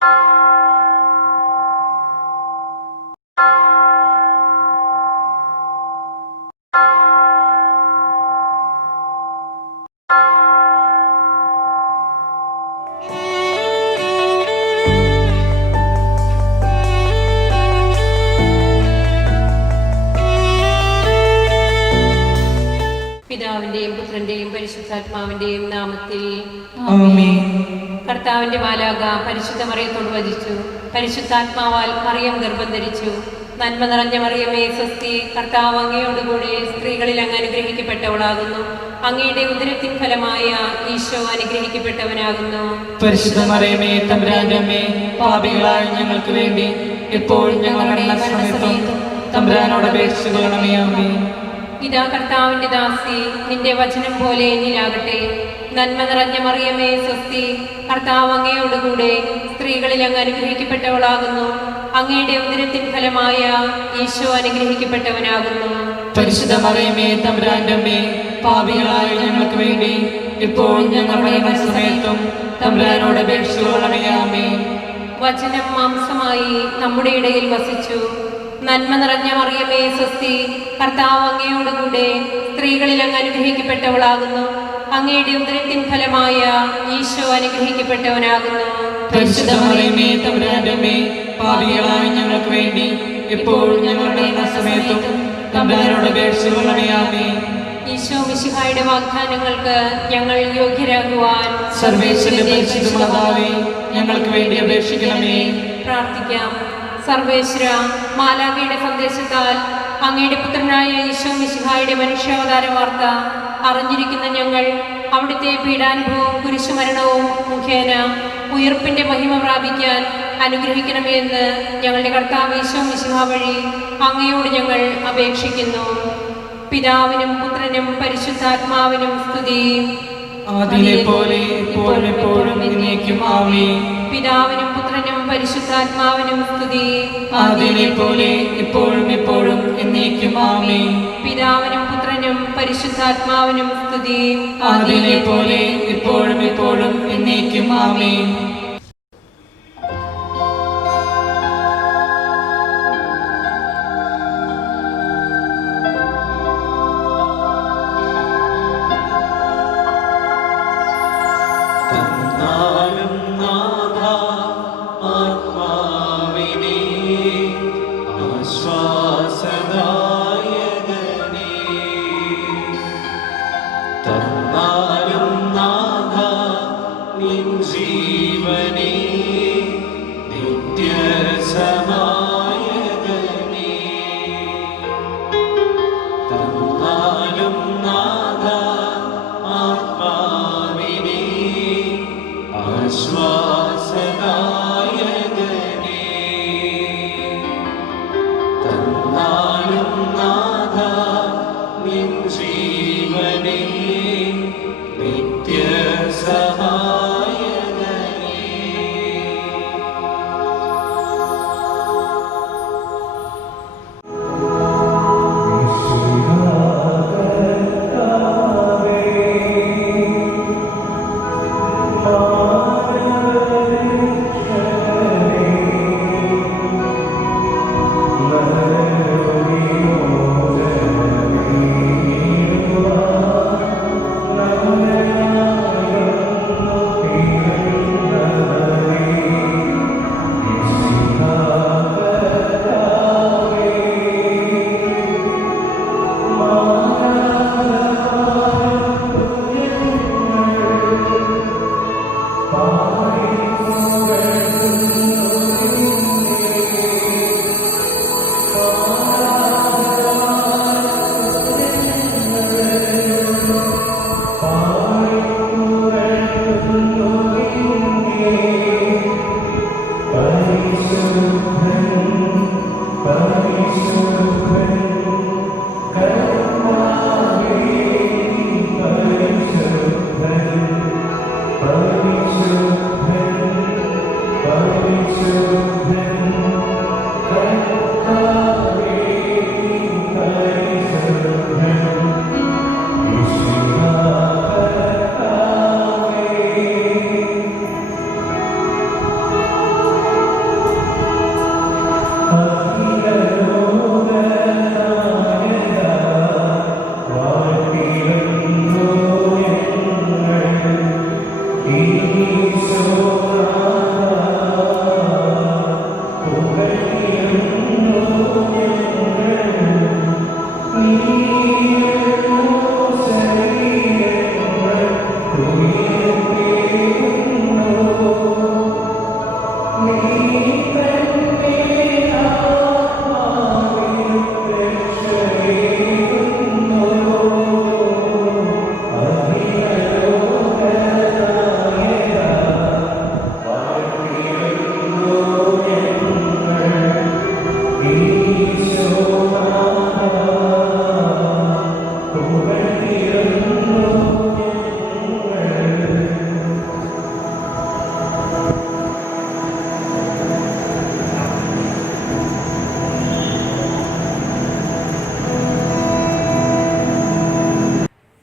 പിതാവിന്റെയും പുത്രന്റെയും പരിശുദ്ധാത്മാവിന്റെയും നാമത്തിൽ ആമേൻ. കർത്താവിന്റെ മാലാഖ പരിശുദ്ധ മറിയത്തോട് വചിച്ചു. പരിശുദ്ധാത്മാവാൽ മറിയം ഗർഭം ധരിച്ചു. നന്മ നിറഞ്ഞ മറിയമേ സ്വസ്തി, കർത്താവ് അങ്ങയോടുകൂടി സ്ത്രീകളിൽ അങ്ങ് അനുഗ്രഹിക്കപ്പെട്ടവളാകുന്നു. അങ്ങയുടെ ഉദരത്തിൻ ഫലമായ ഈശോ അനുഗ്രഹിക്കപ്പെട്ടവനാകുന്നു. പരിശുദ്ധ മറിയമേ തമ്പുരാന്റെ അമ്മേ, പാപികളായ ഞങ്ങൾക്ക് വേണ്ടി എപ്പോഴും ഞങ്ങളുടെ മരണസമയത്തും തമ്പുരാനോട് അപേക്ഷിച്ചുകൊള്ളണമേ. ആമേൻ. ഇതാ കർത്താവിന്റെ ദാസി, നിന്റെ വചനം പോലെ എന്നിലാകട്ടെ. നന്മ നിറഞ്ഞ മറിയമേ സ്വസ്തി, കർത്താവ് അങ്ങയോടുകൂടെ സ്ത്രീകളിൽ അങ്ങ് അനുഗ്രഹിക്കപ്പെട്ടവളാകുന്നു. അങ്ങയുടെ ഉദരത്തിൻ ഫലമായ ഈശോ അനുഗ്രഹിക്കപ്പെട്ടവനാകുന്നു. പരിശുദ്ധ മറിയമേ തമ്പുരാന്റെ അമ്മേ, പാപികളായ ഞങ്ങൾക്ക് വേണ്ടി എപ്പോഴും ഞങ്ങളുടെ മരണസമയത്തും തമ്പുരാനോട് അപേക്ഷിച്ചുകൊള്ളണമേ. ആമേൻ. വചനം മാംസമായി നമ്മുടെ ഇടയിൽ വസിച്ചു. നന്മ നിറഞ്ഞ മറിയമേ സ്വസ്തി, കർത്താവ് അങ്ങയോടുകൂടെ സ്ത്രീകളിൽ അങ്ങ് അനുഗ്രഹിക്കപ്പെട്ടവളാകുന്നു. അങ്ങയുടെ ഉദരത്തിൻ ഫലമായ ഈശോ അനുഗ്രഹിക്കപ്പെട്ടവനാകുന്നു. പരിശുദ്ധ മറിയമേ തമ്പുരാന്റെ അമ്മേ, പാപികളായ ഞങ്ങൾക്ക് വേണ്ടി എപ്പോഴും ഞങ്ങളുടെ മരണസമയത്തും തമ്പുരാനോട് അപേക്ഷിച്ചുകൊള്ളണമേ. ആമേൻ. ഈശോ മിശിഹായുടെ വാഗ്ദാനങ്ങൾക്ക് ഞങ്ങൾ യോഗ്യരാകുവാൻ സർവേശ്വരന്റെ പരിശുദ്ധ മാതാവേ, ഞങ്ങൾക്ക് വേണ്ടി അപേക്ഷിക്കണമേ. പ്രാർത്ഥിക്കാം. സർവേശ്വര, മാലാഖയുടെ സന്ദേശത്താൽ അങ്ങയുടെ പുത്രനായ ഈശോ മിശിഹായുടെ മനുഷ്യാവതാര വാർത്ത അറിഞ്ഞിരിക്കുന്ന ഞങ്ങൾ അവിടുത്തെ പീഡാനുഭവവും കുരിശുമരണവും മുഖേന ഉയർപ്പിന്റെ മഹിമ പ്രാപിക്കാൻ അനുഗ്രഹിക്കണമേ എന്ന് ഞങ്ങളുടെ കർത്താവ് ഈശോ മിശിഹാ വഴി അങ്ങയോട് ഞങ്ങൾ അപേക്ഷിക്കുന്നു. പിതാവിനും പുത്രനും പരിശുദ്ധാത്മാവിനും സ്തുതി. ആദിയിലെ പോലെ ഇപ്പോഴും എപ്പോഴും എന്നേക്കും. ആമേൻ. പിതാവിനും പുത്രനും പരിശുദ്ധാത്മാവിനും സ്തുതി. ആദിയിലെ പോലെ ഇപ്പോഴും എപ്പോഴും എന്നേക്കും. ആമേൻ. പിതാവിനും പുത്രനും പരിശുദ്ധാത്മാവിനും സ്തുതി. ആദിയിലെ പോലെ ഇപ്പോഴും എപ്പോഴും എന്നേക്കും. ആമേൻ. തന്നാലും നാഥ നിൻ ജീവൻ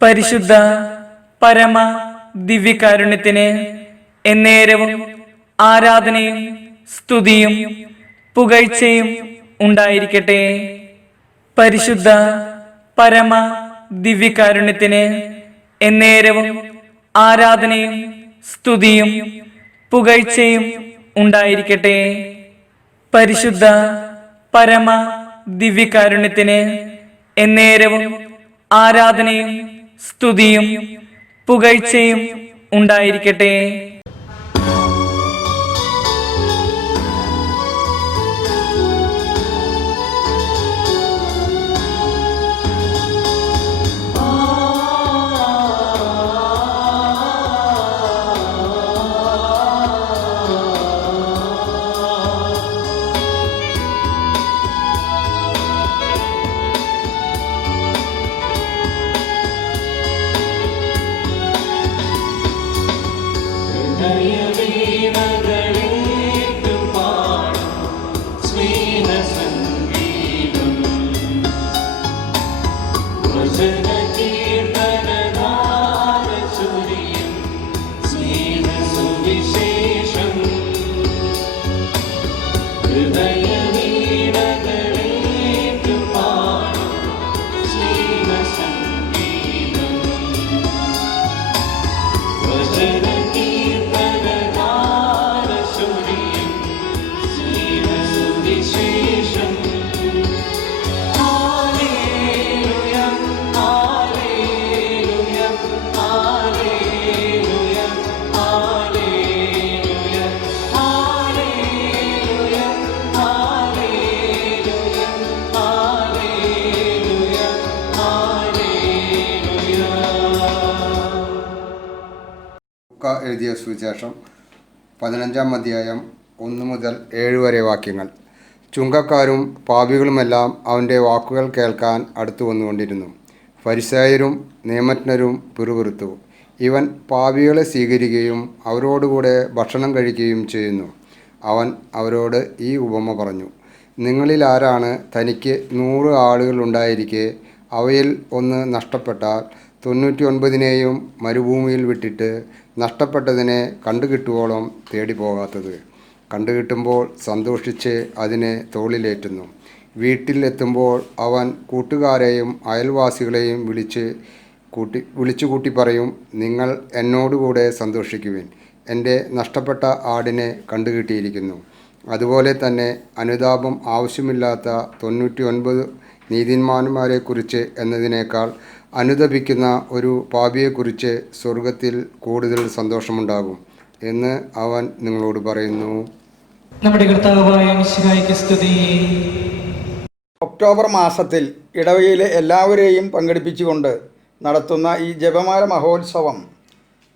പരിശുദ്ധ പരമ ദിവ്യകാരുണ്യത്തിന് എന്നേരവും ആരാധനയും സ്തുതിയും പുകഴ്ചയും ഉണ്ടായിരിക്കട്ടെ. പരിശുദ്ധ പരമ ദിവ്യകാരുണ്യത്തിന് എന്നേരവും ആരാധനയും സ്തുതിയും പുകഴ്ചയും ഉണ്ടായിരിക്കട്ടെ. പരിശുദ്ധ പരമ ദിവ്യകാരുണ്യത്തിന് എന്നേരവും ആരാധനയും സ്തുതിയും പുകഴ്ചയും ഉണ്ടായിരിക്കട്ടെ. എഴുതിയ സുവിശേഷം 15-ാം അധ്യായം 1 മുതൽ 7 വരെ വാക്യങ്ങൾ. ചുങ്കക്കാരും പാപികളുമെല്ലാം അവൻ്റെ വാക്കുകൾ കേൾക്കാൻ അടുത്തു വന്നുകൊണ്ടിരുന്നു. ഫരിസായരും നിയമജ്ഞരും പിറുപിറുത്തു, ഇവൻ പാപികളെ സ്വീകരിക്കുകയും അവരോടുകൂടെ ഭക്ഷണം കഴിക്കുകയും ചെയ്യുന്നു. അവൻ അവരോട് ഈ ഉപമ പറഞ്ഞു, നിങ്ങളിൽ ആരാണ് തനിക്ക് 100 ആടുകളുണ്ടായിരിക്കെ അവയിൽ ഒന്ന് നഷ്ടപ്പെട്ടാൽ 99നെയും മരുഭൂമിയിൽ വിട്ടിട്ട് നഷ്ടപ്പെട്ടതിനെ കണ്ടുകിട്ടുവോളം തേടിപ്പോകാത്തത്? കണ്ടുകിട്ടുമ്പോൾ സന്തോഷിച്ച് അതിനെ തോളിലേറ്റുന്നു. വീട്ടിലെത്തുമ്പോൾ അവൻ കൂട്ടുകാരെയും അയൽവാസികളെയും വിളിച്ചുകൂട്ടി പറയും, നിങ്ങൾ എന്നോടുകൂടെ സന്തോഷിക്കുവിൻ, എൻ്റെ നഷ്ടപ്പെട്ട ആടിനെ കണ്ടുകിട്ടിയിരിക്കുന്നു. അതുപോലെ തന്നെ അനുതാപം ആവശ്യമില്ലാത്ത 99 നീതിമാന്മാരെക്കുറിച്ച് എന്നതിനേക്കാൾ അനുതപിക്കുന്ന ഒരു പാപിയെക്കുറിച്ച് സ്വർഗത്തിൽ കൂടുതൽ സന്തോഷമുണ്ടാകും എന്ന് അവൻ നിങ്ങളോട് പറയുന്നു. നമ്മുടെ കർത്താവായ മിശിഹായ്ക്ക് സ്തുതി. ഒക്ടോബർ മാസത്തിൽ ഇടവകയിലെ എല്ലാവരെയും പങ്കെടുപ്പിച്ചുകൊണ്ട് നടത്തുന്ന ഈ ജപമാല മഹോത്സവം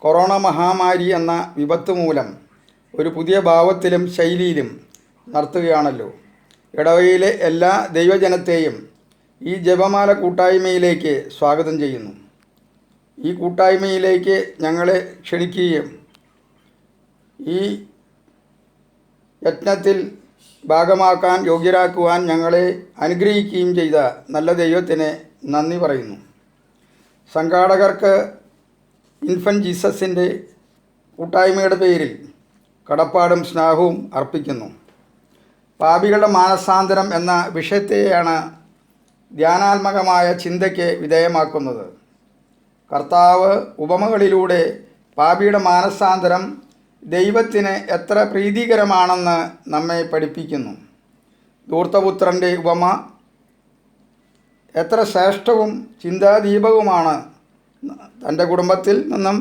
കൊറോണ മഹാമാരി എന്ന വിപത്ത് മൂലം ഒരു പുതിയ ഭാവത്തിലും ശൈലിയിലും നടത്തുകയാണല്ലോ. ഇടവകയിലെ എല്ലാ ദൈവജനത്തെയും ഈ ജപമാല കൂട്ടായ്മയിലേക്ക് സ്വാഗതം ചെയ്യുന്നു. ഈ കൂട്ടായ്മയിലേക്ക് ഞങ്ങളെ ക്ഷണിക്കുകയും ഈ യജ്ഞത്തിൽ ഭാഗമാക്കാൻ യോഗ്യരാക്കുവാൻ ഞങ്ങളെ അനുഗ്രഹിക്കുകയും ചെയ്ത നല്ല ദൈവത്തിന് നന്ദി പറയുന്നു. സംഘാടകർക്ക് ഇൻഫൻറ്റ് ജീസസിൻ്റെ കൂട്ടായ്മയുടെ പേരിൽ കടപ്പാടും സ്നേഹവും അർപ്പിക്കുന്നു. പാപികളുടെ മാനസാന്തരം എന്ന വിഷയത്തെയാണ് ധ്യാനാത്മകമായ ചിന്തയ്ക്ക് വിധേയമാക്കുന്നത്. കർത്താവ് ഉപമകളിലൂടെ പാപിയുടെ മാനസാന്തരം ദൈവത്തിന് എത്ര പ്രീതികരമാണെന്ന് നമ്മെ പഠിപ്പിക്കുന്നു. ധൂർത്തപുത്രൻ്റെ ഉപമ എത്ര ശ്രേഷ്ഠവും ചിന്താദീപകവുമാണ്. തൻ്റെ കുടുംബത്തിൽ നിന്നും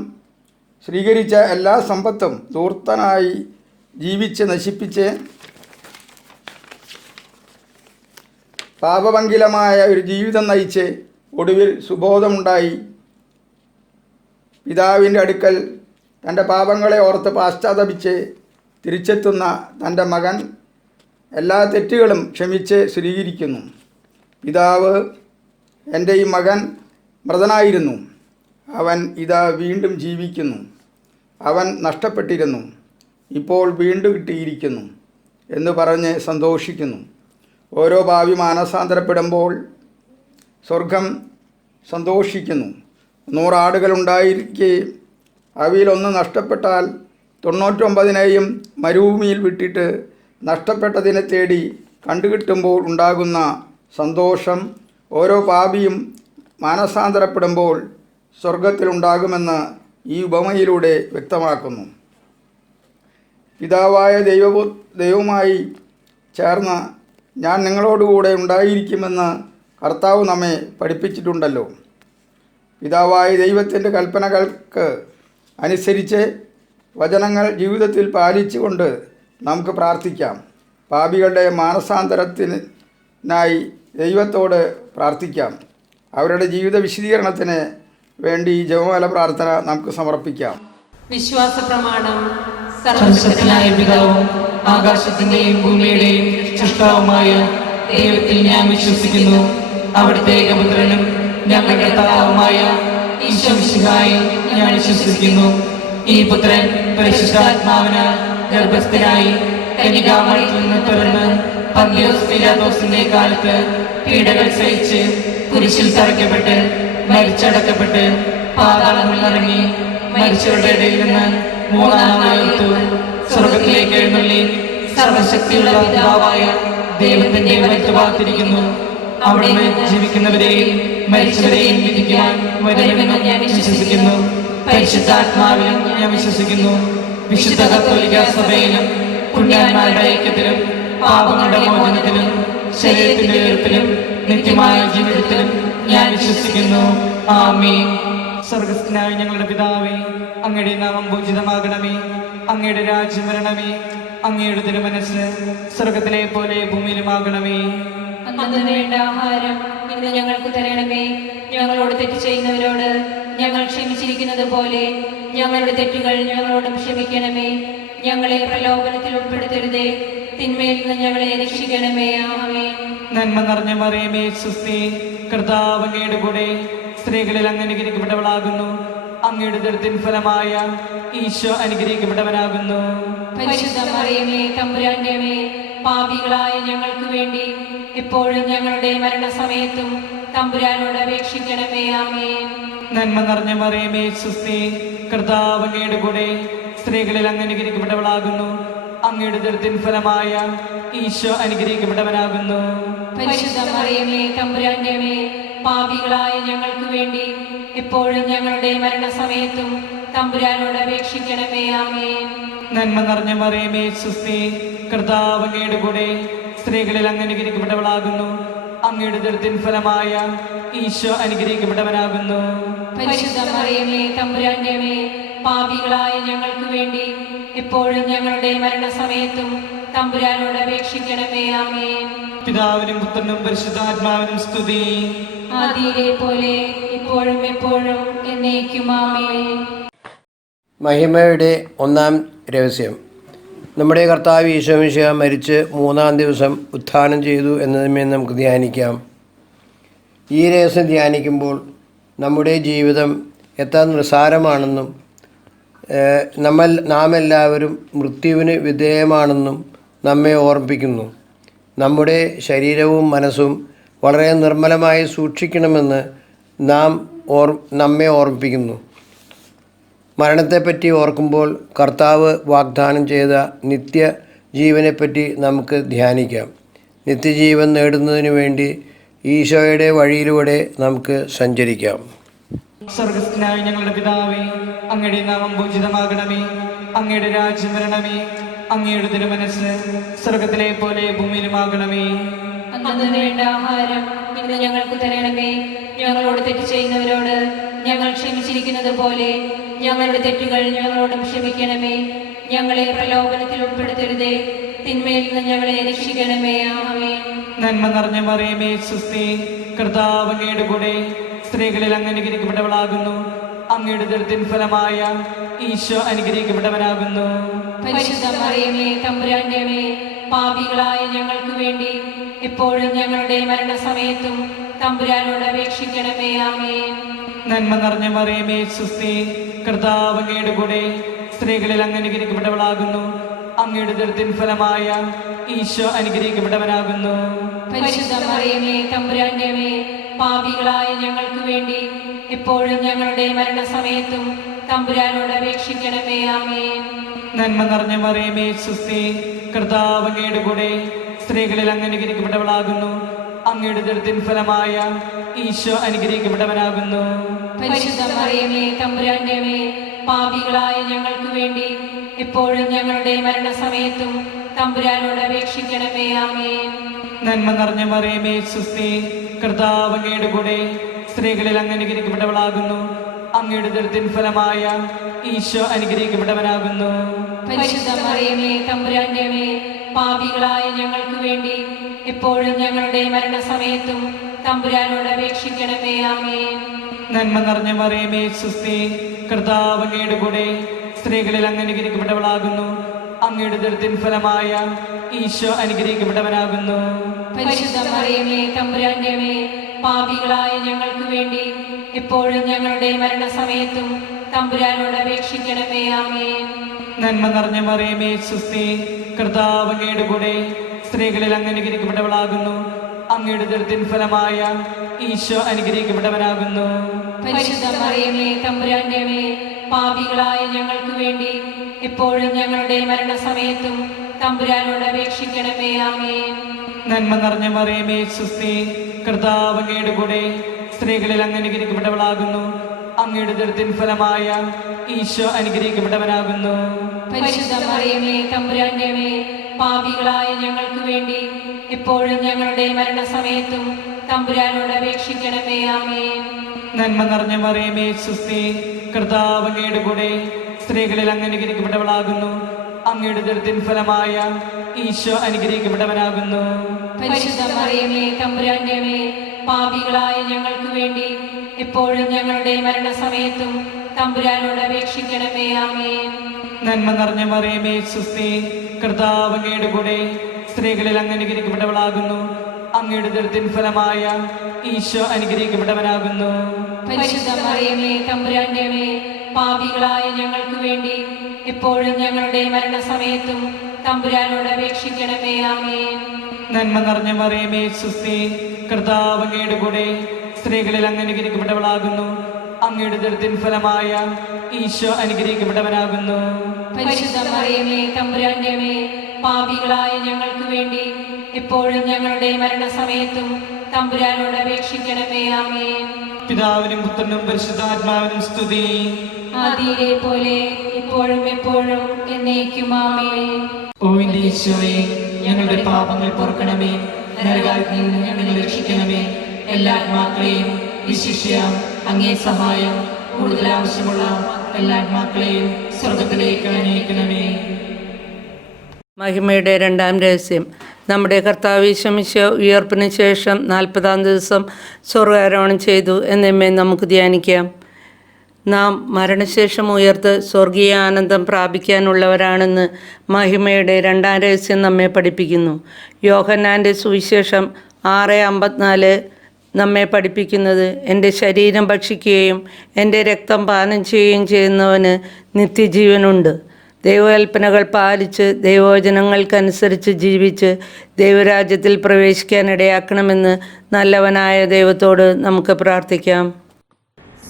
സ്വീകരിച്ച എല്ലാ സമ്പത്തും ധൂർത്തനായി ജീവിച്ച് നശിപ്പിച്ച് പാപഭംഗിലമായ ഒരു ജീവിതം നയിച്ച് ഒടുവിൽ സുബോധമുണ്ടായി പിതാവിൻ്റെ അടുക്കൽ തൻ്റെ പാപങ്ങളെ ഓർത്ത് പാശ്ചാത്തപിച്ച് തിരിച്ചെത്തുന്ന തൻ്റെ മകൻ എല്ലാ തെറ്റുകളും ക്ഷമിച്ച് സ്വീകരിക്കുന്നു. പിതാവ്, എൻ്റെ ഈ മകൻ മൃതനായിരുന്നു, അവൻ ഇതാ വീണ്ടും ജീവിക്കുന്നു. അവൻ നഷ്ടപ്പെട്ടിരുന്നു, ഇപ്പോൾ വീണ്ടും കിട്ടിയിരിക്കുന്നു എന്ന് പറഞ്ഞ് സന്തോഷിക്കുന്നു. ഓരോ ഭാവി മാനസാന്തരപ്പെടുമ്പോൾ സ്വർഗം സന്തോഷിക്കുന്നു. 100 ആടുകളുണ്ടായിരിക്കെ അവയിലൊന്ന് നഷ്ടപ്പെട്ടാൽ 99നെയും മരുഭൂമിയിൽ വിട്ടിട്ട് നഷ്ടപ്പെട്ടതിനെ തേടി കണ്ടുകിട്ടുമ്പോൾ ഉണ്ടാകുന്ന സന്തോഷം ഓരോ പാപിയും മാനസാന്തരപ്പെടുമ്പോൾ സ്വർഗത്തിലുണ്ടാകുമെന്ന് ഈ ഉപമയിലൂടെ വ്യക്തമാക്കുന്നു. പിതാവായ ദൈവവുമായി ചേർന്ന് ഞാൻ നിങ്ങളോടുകൂടെ ഉണ്ടായിരിക്കുമെന്ന് കർത്താവ് നമ്മെ പഠിപ്പിച്ചിട്ടുണ്ടല്ലോ. പിതാവായ ദൈവത്തിൻ്റെ കൽപ്പനകൾക്ക് അനുസരിച്ച് വചനങ്ങൾ ജീവിതത്തിൽ പാലിച്ചുകൊണ്ട് നമുക്ക് പ്രാർത്ഥിക്കാം. പാപികളുടെ മാനസാന്തരത്തിനായി ദൈവത്തോട് പ്രാർത്ഥിക്കാം. അവരുടെ ജീവിത വിശദീകരണത്തിന് വേണ്ടി ജപമാല പ്രാർത്ഥന നമുക്ക് സമർപ്പിക്കാം. വിശ്വാസ പ്രമാണം. സർവശക്തനായ പിതാവും ആകാശത്തിന്റെയും ഭൂമിയുടെയും സൃഷ്ടാവുമായ ദൈവത്തിൽ ഞാൻ വിശ്വസിക്കുന്നു. അവിടുത്തെ ഏകപുത്രനും ഞങ്ങളുടെ കർത്താവുമായ ഈശോ മിശിഹായിൽ ഞാൻ വിശ്വസിക്കുന്നു. ഈ പുത്രൻ പരിശുദ്ധാത്മാവിനാൽ ഗർഭസ്ഥനായി കന്യകാമറിയത്തിൽ നിന്ന് പിറന്ന് പന്തിയോസ് പീലാത്തോസിന്റെ കാലത്ത് പീഡകൾ സഹിച്ച് കുരിശിൽ തറയ്ക്കപ്പെട്ട് മരിച്ചടക്കപ്പെട്ട് പാതാളങ്ങളിൽ ഇറങ്ങി മരിച്ചവരുടെ ഇടയിൽ നിന്ന് 3-ാം നാൾ ഉയർത്തു. സ്വർഗത്തിലേക്ക് എഴുന്നള്ളി സർവശക്തിയുള്ള പിതാവായ ദൈവത്തിന്റെ വലത്തുഭാഗത്തിരിക്കുന്നു. അവിടുന്ന് ജീവിക്കുന്നവരെയും മരിച്ചവരെയും വിധിക്കാൻ വരുമെന്ന് ഞാൻ വിശ്വസിക്കുന്നു. പരിശുദ്ധാത്മാവിലും ഞാൻ വിശ്വസിക്കുന്നു. വിശുദ്ധ കത്തോലിക്ക സഭയിലും പുണ്യവാന്മാരുടെ ഐക്യത്തിലും പാപങ്ങളുടെ മോചനത്തിലും ശരീരത്തിന്റെ ഉയർപ്പിലും നിത്യമായ ജീവിതത്തിലും ഞാൻ വിശ്വസിക്കുന്നു. ആമേൻ. സ്വർഗസ്ഥനായ ഞങ്ങളുടെ പിതാവേ, അങ്ങയുടെ നാമം പൂജിതമാകണമേ. അങ്ങയുടെ രാജ്യം വരണമേ. അങ്ങയുടെ തിരുമനസ്സ് സ്വർഗത്തിലെ പോലെ ഭൂമിയിലുമാകണമേ. അന്നു വേണ്ട ആഹാരം ഇന്ന് ഞങ്ങൾക്ക് തരണമേ. ഞങ്ങളോട് തെറ്റ് ചെയ്യുന്നവരോട് ഞങ്ങൾ ക്ഷമിച്ചിരിക്കുന്നത് പോലെ ഞങ്ങളുടെ തെറ്റുകൾ ഞങ്ങളോടും ക്ഷമിക്കണമേ. ഞങ്ങളെ പ്രലോഭനത്തിൽ ഉൾപ്പെടുത്തരുതേ, തിന്മയിൽ നിന്ന് ഞങ്ങളെ രക്ഷിക്കണമേ. ആമേൻ. നന്മ നിറഞ്ഞ മറിയമേ, സ്വസ്തി. കർത്താവ് അങ്ങയുടെ കൂടെ സ്ത്രീകളിൽ അങ്ങ് അനുഗ്രഹിക്കപ്പെട്ടവളാകുന്നു. അങ്ങയുടെ ഉദരത്തിൻ ഫലമായ ഈശോ അനുഗ്രഹിക്കപ്പെട്ടവനാകുന്നു. പരിശുദ്ധ മറിയമേ, തമ്പുരാന്റെ അമ്മേ, പാപികളായ ഞങ്ങൾക്ക് വേണ്ടി എപ്പോഴും ഞങ്ങളുടെ മരണസമയത്തും തമ്പുരാനോട് അപേക്ഷിക്കണമേ. ആമേൻ. നന്മ നിറഞ്ഞ മറിയമേ, സ്വസ്തി. കർത്താവ് അങ്ങയുടെ കൂടെ സ്ത്രീകളിൽ അങ്ങ് അനുഗ്രഹിക്കപ്പെട്ടവളാകുന്നു. അങ്ങയുടെ ഉദരത്തിൻ ഫലമായ ഈശോ അനുഗ്രഹിക്കപ്പെട്ടവനാകുന്നു. പരിശുദ്ധ മറിയമേ, തമ്പുരാന്റെ അമ്മേ, പാപികളായ ഞങ്ങൾക്ക് വേണ്ടി എപ്പോഴും ഞങ്ങളുടെ മരണസമയത്തും തമ്പുരാനോട് അപേക്ഷിക്കണമേ. ആമേൻ. നന്മ നിറഞ്ഞ മറിയമേ, സ്വസ്തി. കർത്താവ് അങ്ങയുടെ കൂടെ സ്ത്രീകളിൽ അങ്ങ് അനുഗ്രഹിക്കപ്പെട്ടവളാകുന്നു. അങ്ങയുടെ ഉദരത്തിൻ ഫലമായ ഈശോ അനുഗ്രഹിക്കപ്പെട്ടവനാകുന്നു. പരിശുദ്ധ മറിയമേ, തമ്പുരാന്റെ അമ്മേ, പാപികളായ ഞങ്ങൾക്ക് വേണ്ടി എപ്പോഴും ഞങ്ങളുടെ മരണസമയത്തും തമ്പുരാനോട് അപേക്ഷിക്കണമേ. ആമേൻ. പിതാവിനും പുത്രനും പരിശുദ്ധാത്മാവിനും സ്തുതി. ആദിയിലെ പോലെ ഇപ്പോഴും എപ്പോഴും എന്നേക്കും. ആമേൻ. മഹിമയുടെ ഒന്നാം രഹസ്യം. നമ്മുടെ കർത്താവ് ഈശോ മിശിഹ മരിച്ച് 3-ാം ദിവസം ഉത്ഥാനം ചെയ്തു എന്നതിന്മേൽ നമുക്ക് ധ്യാനിക്കാം. ഈ രഹസ്യം ധ്യാനിക്കുമ്പോൾ നമ്മുടെ ജീവിതം എത്ര നിസ്സാരമാണെന്നും നാം എല്ലാവരും മൃത്യുവിന് വിധേയമാണെന്നും നമ്മെ ഓർമ്മിപ്പിക്കുന്നു. നമ്മുടെ ശരീരവും മനസ്സും വളരെ നിർമ്മലമായി സൂക്ഷിക്കണമെന്ന് നമ്മെ ഓർമ്മിപ്പിക്കുന്നു. മരണത്തെപ്പറ്റി ഓർക്കുമ്പോൾ കർത്താവ് വാഗ്ദാനം ചെയ്ത നിത്യജീവനെപ്പറ്റി നമുക്ക് ധ്യാനിക്കാം. നിത്യജീവൻ നേടുന്നതിന് വേണ്ടി ഈശോയുടെ വഴിയിലൂടെ നമുക്ക് സഞ്ചരിക്കാം. സ്വർഗസ്ഥനായ ഞങ്ങളുടെ പിതാവേ, അങ്ങയുടെ നാമം പൂജിതമാകണമേ. അങ്ങയുടെ രാജ്യം വരണമേ. അങ്ങയുടെ തിരുമനസ്സ് സ്വർഗത്തിലെ പോലെ ഭൂമിയിലുമാകണമേ. അന്നു വേണ്ട ആഹാരം ഇന്ന് ഞങ്ങൾക്ക് തരണമേ. ഞങ്ങളോട് തെറ്റ് ചെയ്യുന്നവരോട് ഞങ്ങൾ ക്ഷമിച്ചിരിക്കുന്നത് പോലെ ഞങ്ങളുടെ തെറ്റുകൾ ഞങ്ങളോടും ക്ഷമിക്കണമേ. ഞങ്ങളെ പ്രലോഭനത്തിൽ ഉൾപ്പെടുത്തരുതേ, തിന്മയിൽ നിന്ന് ഞങ്ങളെ രക്ഷിക്കണമേ. ആമേൻ. നന്മ നിറഞ്ഞ മറിയമേ, സ്വസ്തി. കർത്താവ് അങ്ങയുടെ കൂടെ സ്ത്രീകളിൽ അങ്ങ് അനുഗ്രഹിക്കപ്പെട്ടവളാകുന്നു. അങ്ങയുടെ ഉദരത്തിൻ ഫലമായ ഈശോ അനുഗ്രഹിക്കപ്പെട്ടവനാകുന്നു. പരിശുദ്ധ മറിയമേ, തമ്പുരാന്റെ അമ്മേ, പാപികളായ ഞങ്ങൾക്ക് വേണ്ടി എപ്പോഴും ഞങ്ങളുടെ മരണസമയത്തും തമ്പുരാനോട് അപേക്ഷിക്കണമേ. ആമേൻ. നന്മ നിറഞ്ഞ മറിയമേ, സ്വസ്തി. കർത്താവ് അങ്ങയുടെ കൂടെ സ്ത്രീകളിൽ അങ്ങ് അനുഗ്രഹിക്കപ്പെട്ടവളാകുന്നു. അങ്ങയുടെ ഉദരത്തിൻ ഫലമായ ഈശോ അനുഗ്രഹിക്കപ്പെട്ടവനാകുന്നു. പരിശുദ്ധ മറിയമേ, തമ്പുരാന്റെ അമ്മേ, പാപികളായ ഞങ്ങൾക്ക് വേണ്ടി എപ്പോഴും ഞങ്ങളുടെ മരണസമയത്തും തമ്പുരാനോട് അപേക്ഷിക്കണമേ. ആമേൻ. നന്മ നിറഞ്ഞ മറിയമേ സുസ്തി, കർത്താവ് അങ്ങയുടെ കൂടെ സ്ത്രീകളിൽ അങ്ങ് അനുഗ്രഹിക്കപ്പെട്ടവളാകുന്നു. അങ്ങയുടെ ഉദരത്തിൻ ഫലമായ ഈശോ അനുഗ്രഹിക്കപ്പെട്ടവനാകുന്നു. പരിശുദ്ധ മറിയമേ തമ്പുരാന്റെ അമ്മേ, പാപികളായ ഞങ്ങൾക്ക് വേണ്ടി എപ്പോഴും ഞങ്ങളുടെ മരണസമയത്തും തമ്പുരാനോട് അപേക്ഷിക്കണമേ. ആമേൻ. നന്മ നിറഞ്ഞ മറിയമേ സുസ്തി, കർത്താവ് അങ്ങയുടെ കൂടെ സ്ത്രീകളിൽ അങ്ങ് അനുഗ്രഹിക്കപ്പെട്ടവളാകുന്നു. അങ്ങയുടെ ഉദരത്തിൻ ഫലമായ ഈശോ അനുഗ്രഹിക്കപ്പെട്ടവനാകുന്നു. പരിശുദ്ധ മറിയമേ തമ്പുരാന്റെ അമ്മേ, പാപികളായ ഞങ്ങൾക്ക് വേണ്ടി എപ്പോഴും ഞങ്ങളുടെ മരണസമയത്തും തമ്പുരാനോട് അപേക്ഷിക്കണമേ. ആമേൻ. നന്മ നിറഞ്ഞ മറിയമേ സുസ്തി, കർത്താവ് അങ്ങയുടെ കൂടെ സ്ത്രീകളിൽ അങ്ങ് അനുഗ്രഹിക്കപ്പെട്ടവളാകുന്നു. അങ്ങയുടെ ഉദരത്തിൻ ഫലമായ ഈശോ അനുഗ്രഹിക്കപ്പെട്ടവനാകുന്നു. പരിശുദ്ധ മറിയമേ തമ്പുരാന്റെ അമ്മേ, പാപികളായ ഞങ്ങൾക്ക് വേണ്ടി എപ്പോഴും ഞങ്ങളുടെ മരണസമയത്തും തമ്പുരാനോട് അപേക്ഷിക്കണമേ. ആമേൻ. നന്മ നിറഞ്ഞ മറിയമേ സുസ്തി, കർത്താവ് അങ്ങയുടെ കൂടെ സ്ത്രീകളിൽ അങ്ങ് അനുഗ്രഹിക്കപ്പെട്ടവളാകുന്നു. അങ്ങയുടെ ഉദരത്തിൻ ഫലമായ ഈശോ അനുഗ്രഹിക്കപ്പെട്ടവനാകുന്നു. പരിശുദ്ധ മറിയമേ തമ്പുരാന്റെ അമ്മേ, പാപികളായ ഞങ്ങൾക്ക് വേണ്ടി എപ്പോഴും ഞങ്ങളുടെ മരണസമയത്തും തമ്പുരാനോട് അപേക്ഷിക്കണമേ. ആമേൻ. നന്മ നിറഞ്ഞ മറിയമേ സുസ്തി, കർത്താവ് അങ്ങയുടെ കൂടെ സ്ത്രീകളിൽ അങ്ങ് അനുഗ്രഹിക്കപ്പെട്ടവളാകുന്നു. അങ്ങയുടെ ഉദരത്തിൻ ഫലമായ ഈശോ അനുഗ്രഹിക്കപ്പെട്ടവനാകുന്നു. പരിശുദ്ധ മറിയമേ തമ്പുരാന്റെ അമ്മേ, പാപികളായ ഞങ്ങൾക്ക് വേണ്ടി എപ്പോഴും ഞങ്ങളുടെ മരണസമയത്തും തമ്പുരാനോട് അപേക്ഷിക്കണമേ. ആമേൻ. നന്മ നിറഞ്ഞ മറിയമേ സുസ്തി, കർത്താവ് അങ്ങയുടെ കൂടെ സ്ത്രീകളിൽ അങ്ങ് അനുഗ്രഹിക്കപ്പെട്ടവളാകുന്നു. അങ്ങയുടെ ഉദരത്തിൻ ഫലമായ ഈശോ അനുഗ്രഹിക്കപ്പെട്ടവനാകുന്നു. പരിശുദ്ധ മറിയമേ തമ്പുരാന്റെ അമ്മേ, പാപികളായ ഞങ്ങൾക്ക് വേണ്ടി എപ്പോഴും ഞങ്ങളുടെ മരണസമയത്തും തമ്പുരാനോട് അപേക്ഷിക്കണമേ. ആമേൻ. നന്മ നിറഞ്ഞ മറിയമേ സുസ്തി, കർത്താവ് അങ്ങയുടെ കൂടെ സ്ത്രീകളിൽ അങ്ങ് അനുഗ്രഹിക്കപ്പെട്ടവളാകുന്നു. അങ്ങയുടെ ഉദരത്തിൻ ഫലമായ ഈശോ അനുഗ്രഹിക്കപ്പെട്ടവനാകുന്നു. പരിശുദ്ധ മറിയമേ തമ്പുരാന്റെ അമ്മേ, പാപികളായ ഞങ്ങൾക്ക് വേണ്ടി എപ്പോഴും ഞങ്ങളുടെ മരണസമയത്തും തമ്പുരാനോട് അപേക്ഷിക്കണമേ. ആമേൻ. നന്മ നിറഞ്ഞ മറിയമേ സുസ്തി, കർത്താവ് അങ്ങയുടെ കൂടെ സ്ത്രീകളിൽ അങ്ങ് അനുഗ്രഹിക്കപ്പെട്ടവളാകുന്നു. അങ്ങയുടെ ഉദരത്തിൻ ഫലമായ ഈശോ അനുഗ്രഹിക്കപ്പെട്ടവനാകുന്നു. പരിശുദ്ധ മറിയമേ തമ്പുരാന്റെ അമ്മേ, പാപികളായ ഞങ്ങൾക്ക് വേണ്ടി എപ്പോഴും ഞങ്ങളുടെ മരണസമയത്തും തമ്പുരാനോട് അപേക്ഷിക്കണമേ. ആമേൻ. പിതാവിനും പുത്രനും പരിശുദ്ധാത്മാവിനും സ്തുതി. ആദിയിലെ പോലെ ഇപ്പോഴും എപ്പോഴും എന്നേക്കും. ആമേൻ. ഓ എന്റെ ഈശോയെ, ഞങ്ങളുടെ പാപങ്ങൾ പൊറുക്കണമേ. നരകാഗ്നിയിൽ നിന്ന് ഞങ്ങളെ രക്ഷിക്കണമേ. എല്ലാ ആത്മാക്കളെയും വിശിഷ്യ അങ്ങേ സഹായം കൂടുതൽ ആവശ്യമുള്ള എല്ലാ ആത്മാക്കളെയും സ്വർഗത്തിലേക്ക് അനയിക്കണമേ. മഹിമയുടെ രണ്ടാം രഹസ്യം. നമ്മുടെ കർത്താവ് ഈശോ ഉയർപ്പിന് ശേഷം 40-ാം ദിവസം സ്വർഗ്ഗാരോഹണം ചെയ്തു എന്നിമ്മേ നമുക്ക് ധ്യാനിക്കാം. നാം മരണശേഷം ഉയർത്ത് സ്വർഗീയ ആനന്ദം പ്രാപിക്കാനുള്ളവരാണെന്ന് മഹിമയുടെ രണ്ടാം രഹസ്യം നമ്മെ പഠിപ്പിക്കുന്നു. യോഹന്നാൻ്റെ സുവിശേഷം 6:54 നമ്മെ പഠിപ്പിക്കുന്നത്, എൻ്റെ ശരീരം ഭക്ഷിക്കുകയും എൻ്റെ രക്തം പാനം ചെയ്യുകയും ചെയ്യുന്നവന് നിത്യജീവനുണ്ട്. ദൈവകൽപ്പനകൾ പാലിച്ച് ദൈവവചനങ്ങൾക്കനുസരിച്ച് ജീവിച്ച് ദൈവരാജ്യത്തിൽ പ്രവേശിക്കാനിടയാക്കണമെന്ന് നല്ലവനായ ദൈവത്തോട് നമുക്ക് പ്രാർത്ഥിക്കാം.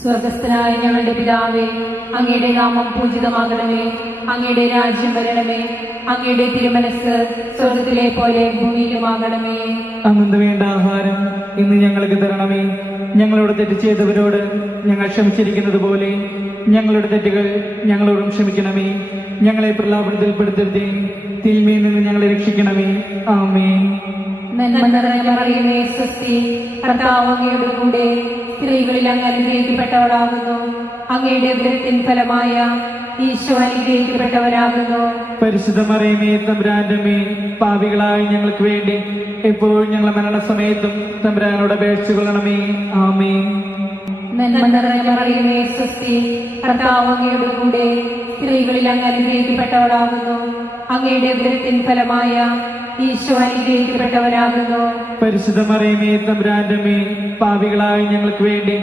സ്വർഗസ്ഥനായ ഞങ്ങളുടെ പിതാവേ, അങ്ങയുടെ നാമം പൂജിതമാകണമേ. അങ്ങയുടെ രാജ്യം വരണമേ. അങ്ങയുടെ തിരുമനസ് സ്വർഗത്തിലെ പോലെ ഭൂമിയിലുമാകണമേ. അന്നു വേണ്ട ആഹാരം ഇന്ന് ഞങ്ങൾക്ക് തരണമേ. ഞങ്ങളോട് തെറ്റ് ചെയ്തവരോട് ഞങ്ങൾ ക്ഷമിച്ചിരിക്കുന്നത് പോലെ ഞങ്ങളുടെ തെറ്റുകൾ ഞങ്ങളോടും ക്ഷമിക്കണമേ. ഞങ്ങളെ പ്രലാപനത്തിൽപ്പെടുത്തരുതേ, തിന്മയിൽ നിന്ന് ഞങ്ങളെ രക്ഷിക്കണമേ. ആമേൻ. നന്മ നിറഞ്ഞ മറിയമേ സ്വസ്തി, കർത്താവ് അങ്ങയുടെ കൂടെ സ്ത്രീകളിൽ അങ്ങ് അനുഗ്രഹിക്കപ്പെട്ടവളാകുന്നു. അങ്ങയുടെ ഉദരത്തിൻ ഫലമായ ഈശോ അനുഗ്രഹിക്കപ്പെട്ടവരാകുന്നു. പരിശുദ്ധ മറിയമേ തമ്പുരാന്റെ അമ്മേ, പാപികളായ ഞങ്ങൾക്ക് വേണ്ടി എപ്പോഴും ഞങ്ങളുടെ മരണസമയത്തും തമ്പുരാനോട് അപേക്ഷിച്ചുകൊള്ളണമേ. ആമേൻ. നന്മ നിറഞ്ഞ മറിയമേ സ്വസ്തി, കർത്താവ് അങ്ങയുടെ കൂടെ സ്ത്രീകളിൽ അങ്ങ് അനുഗ്രഹിക്കപ്പെട്ടവളാകുന്നു. അങ്ങയുടെ ഉദരത്തിൻ ഫലമായ ഈശോ അനുഗ്രഹിക്കപ്പെട്ടവരാകുന്നു. പരിശുദ്ധ മറിയമേ തമ്പുരാന്റെ അമ്മേ, പാപികളായ ഞങ്ങൾക്ക് വേണ്ടി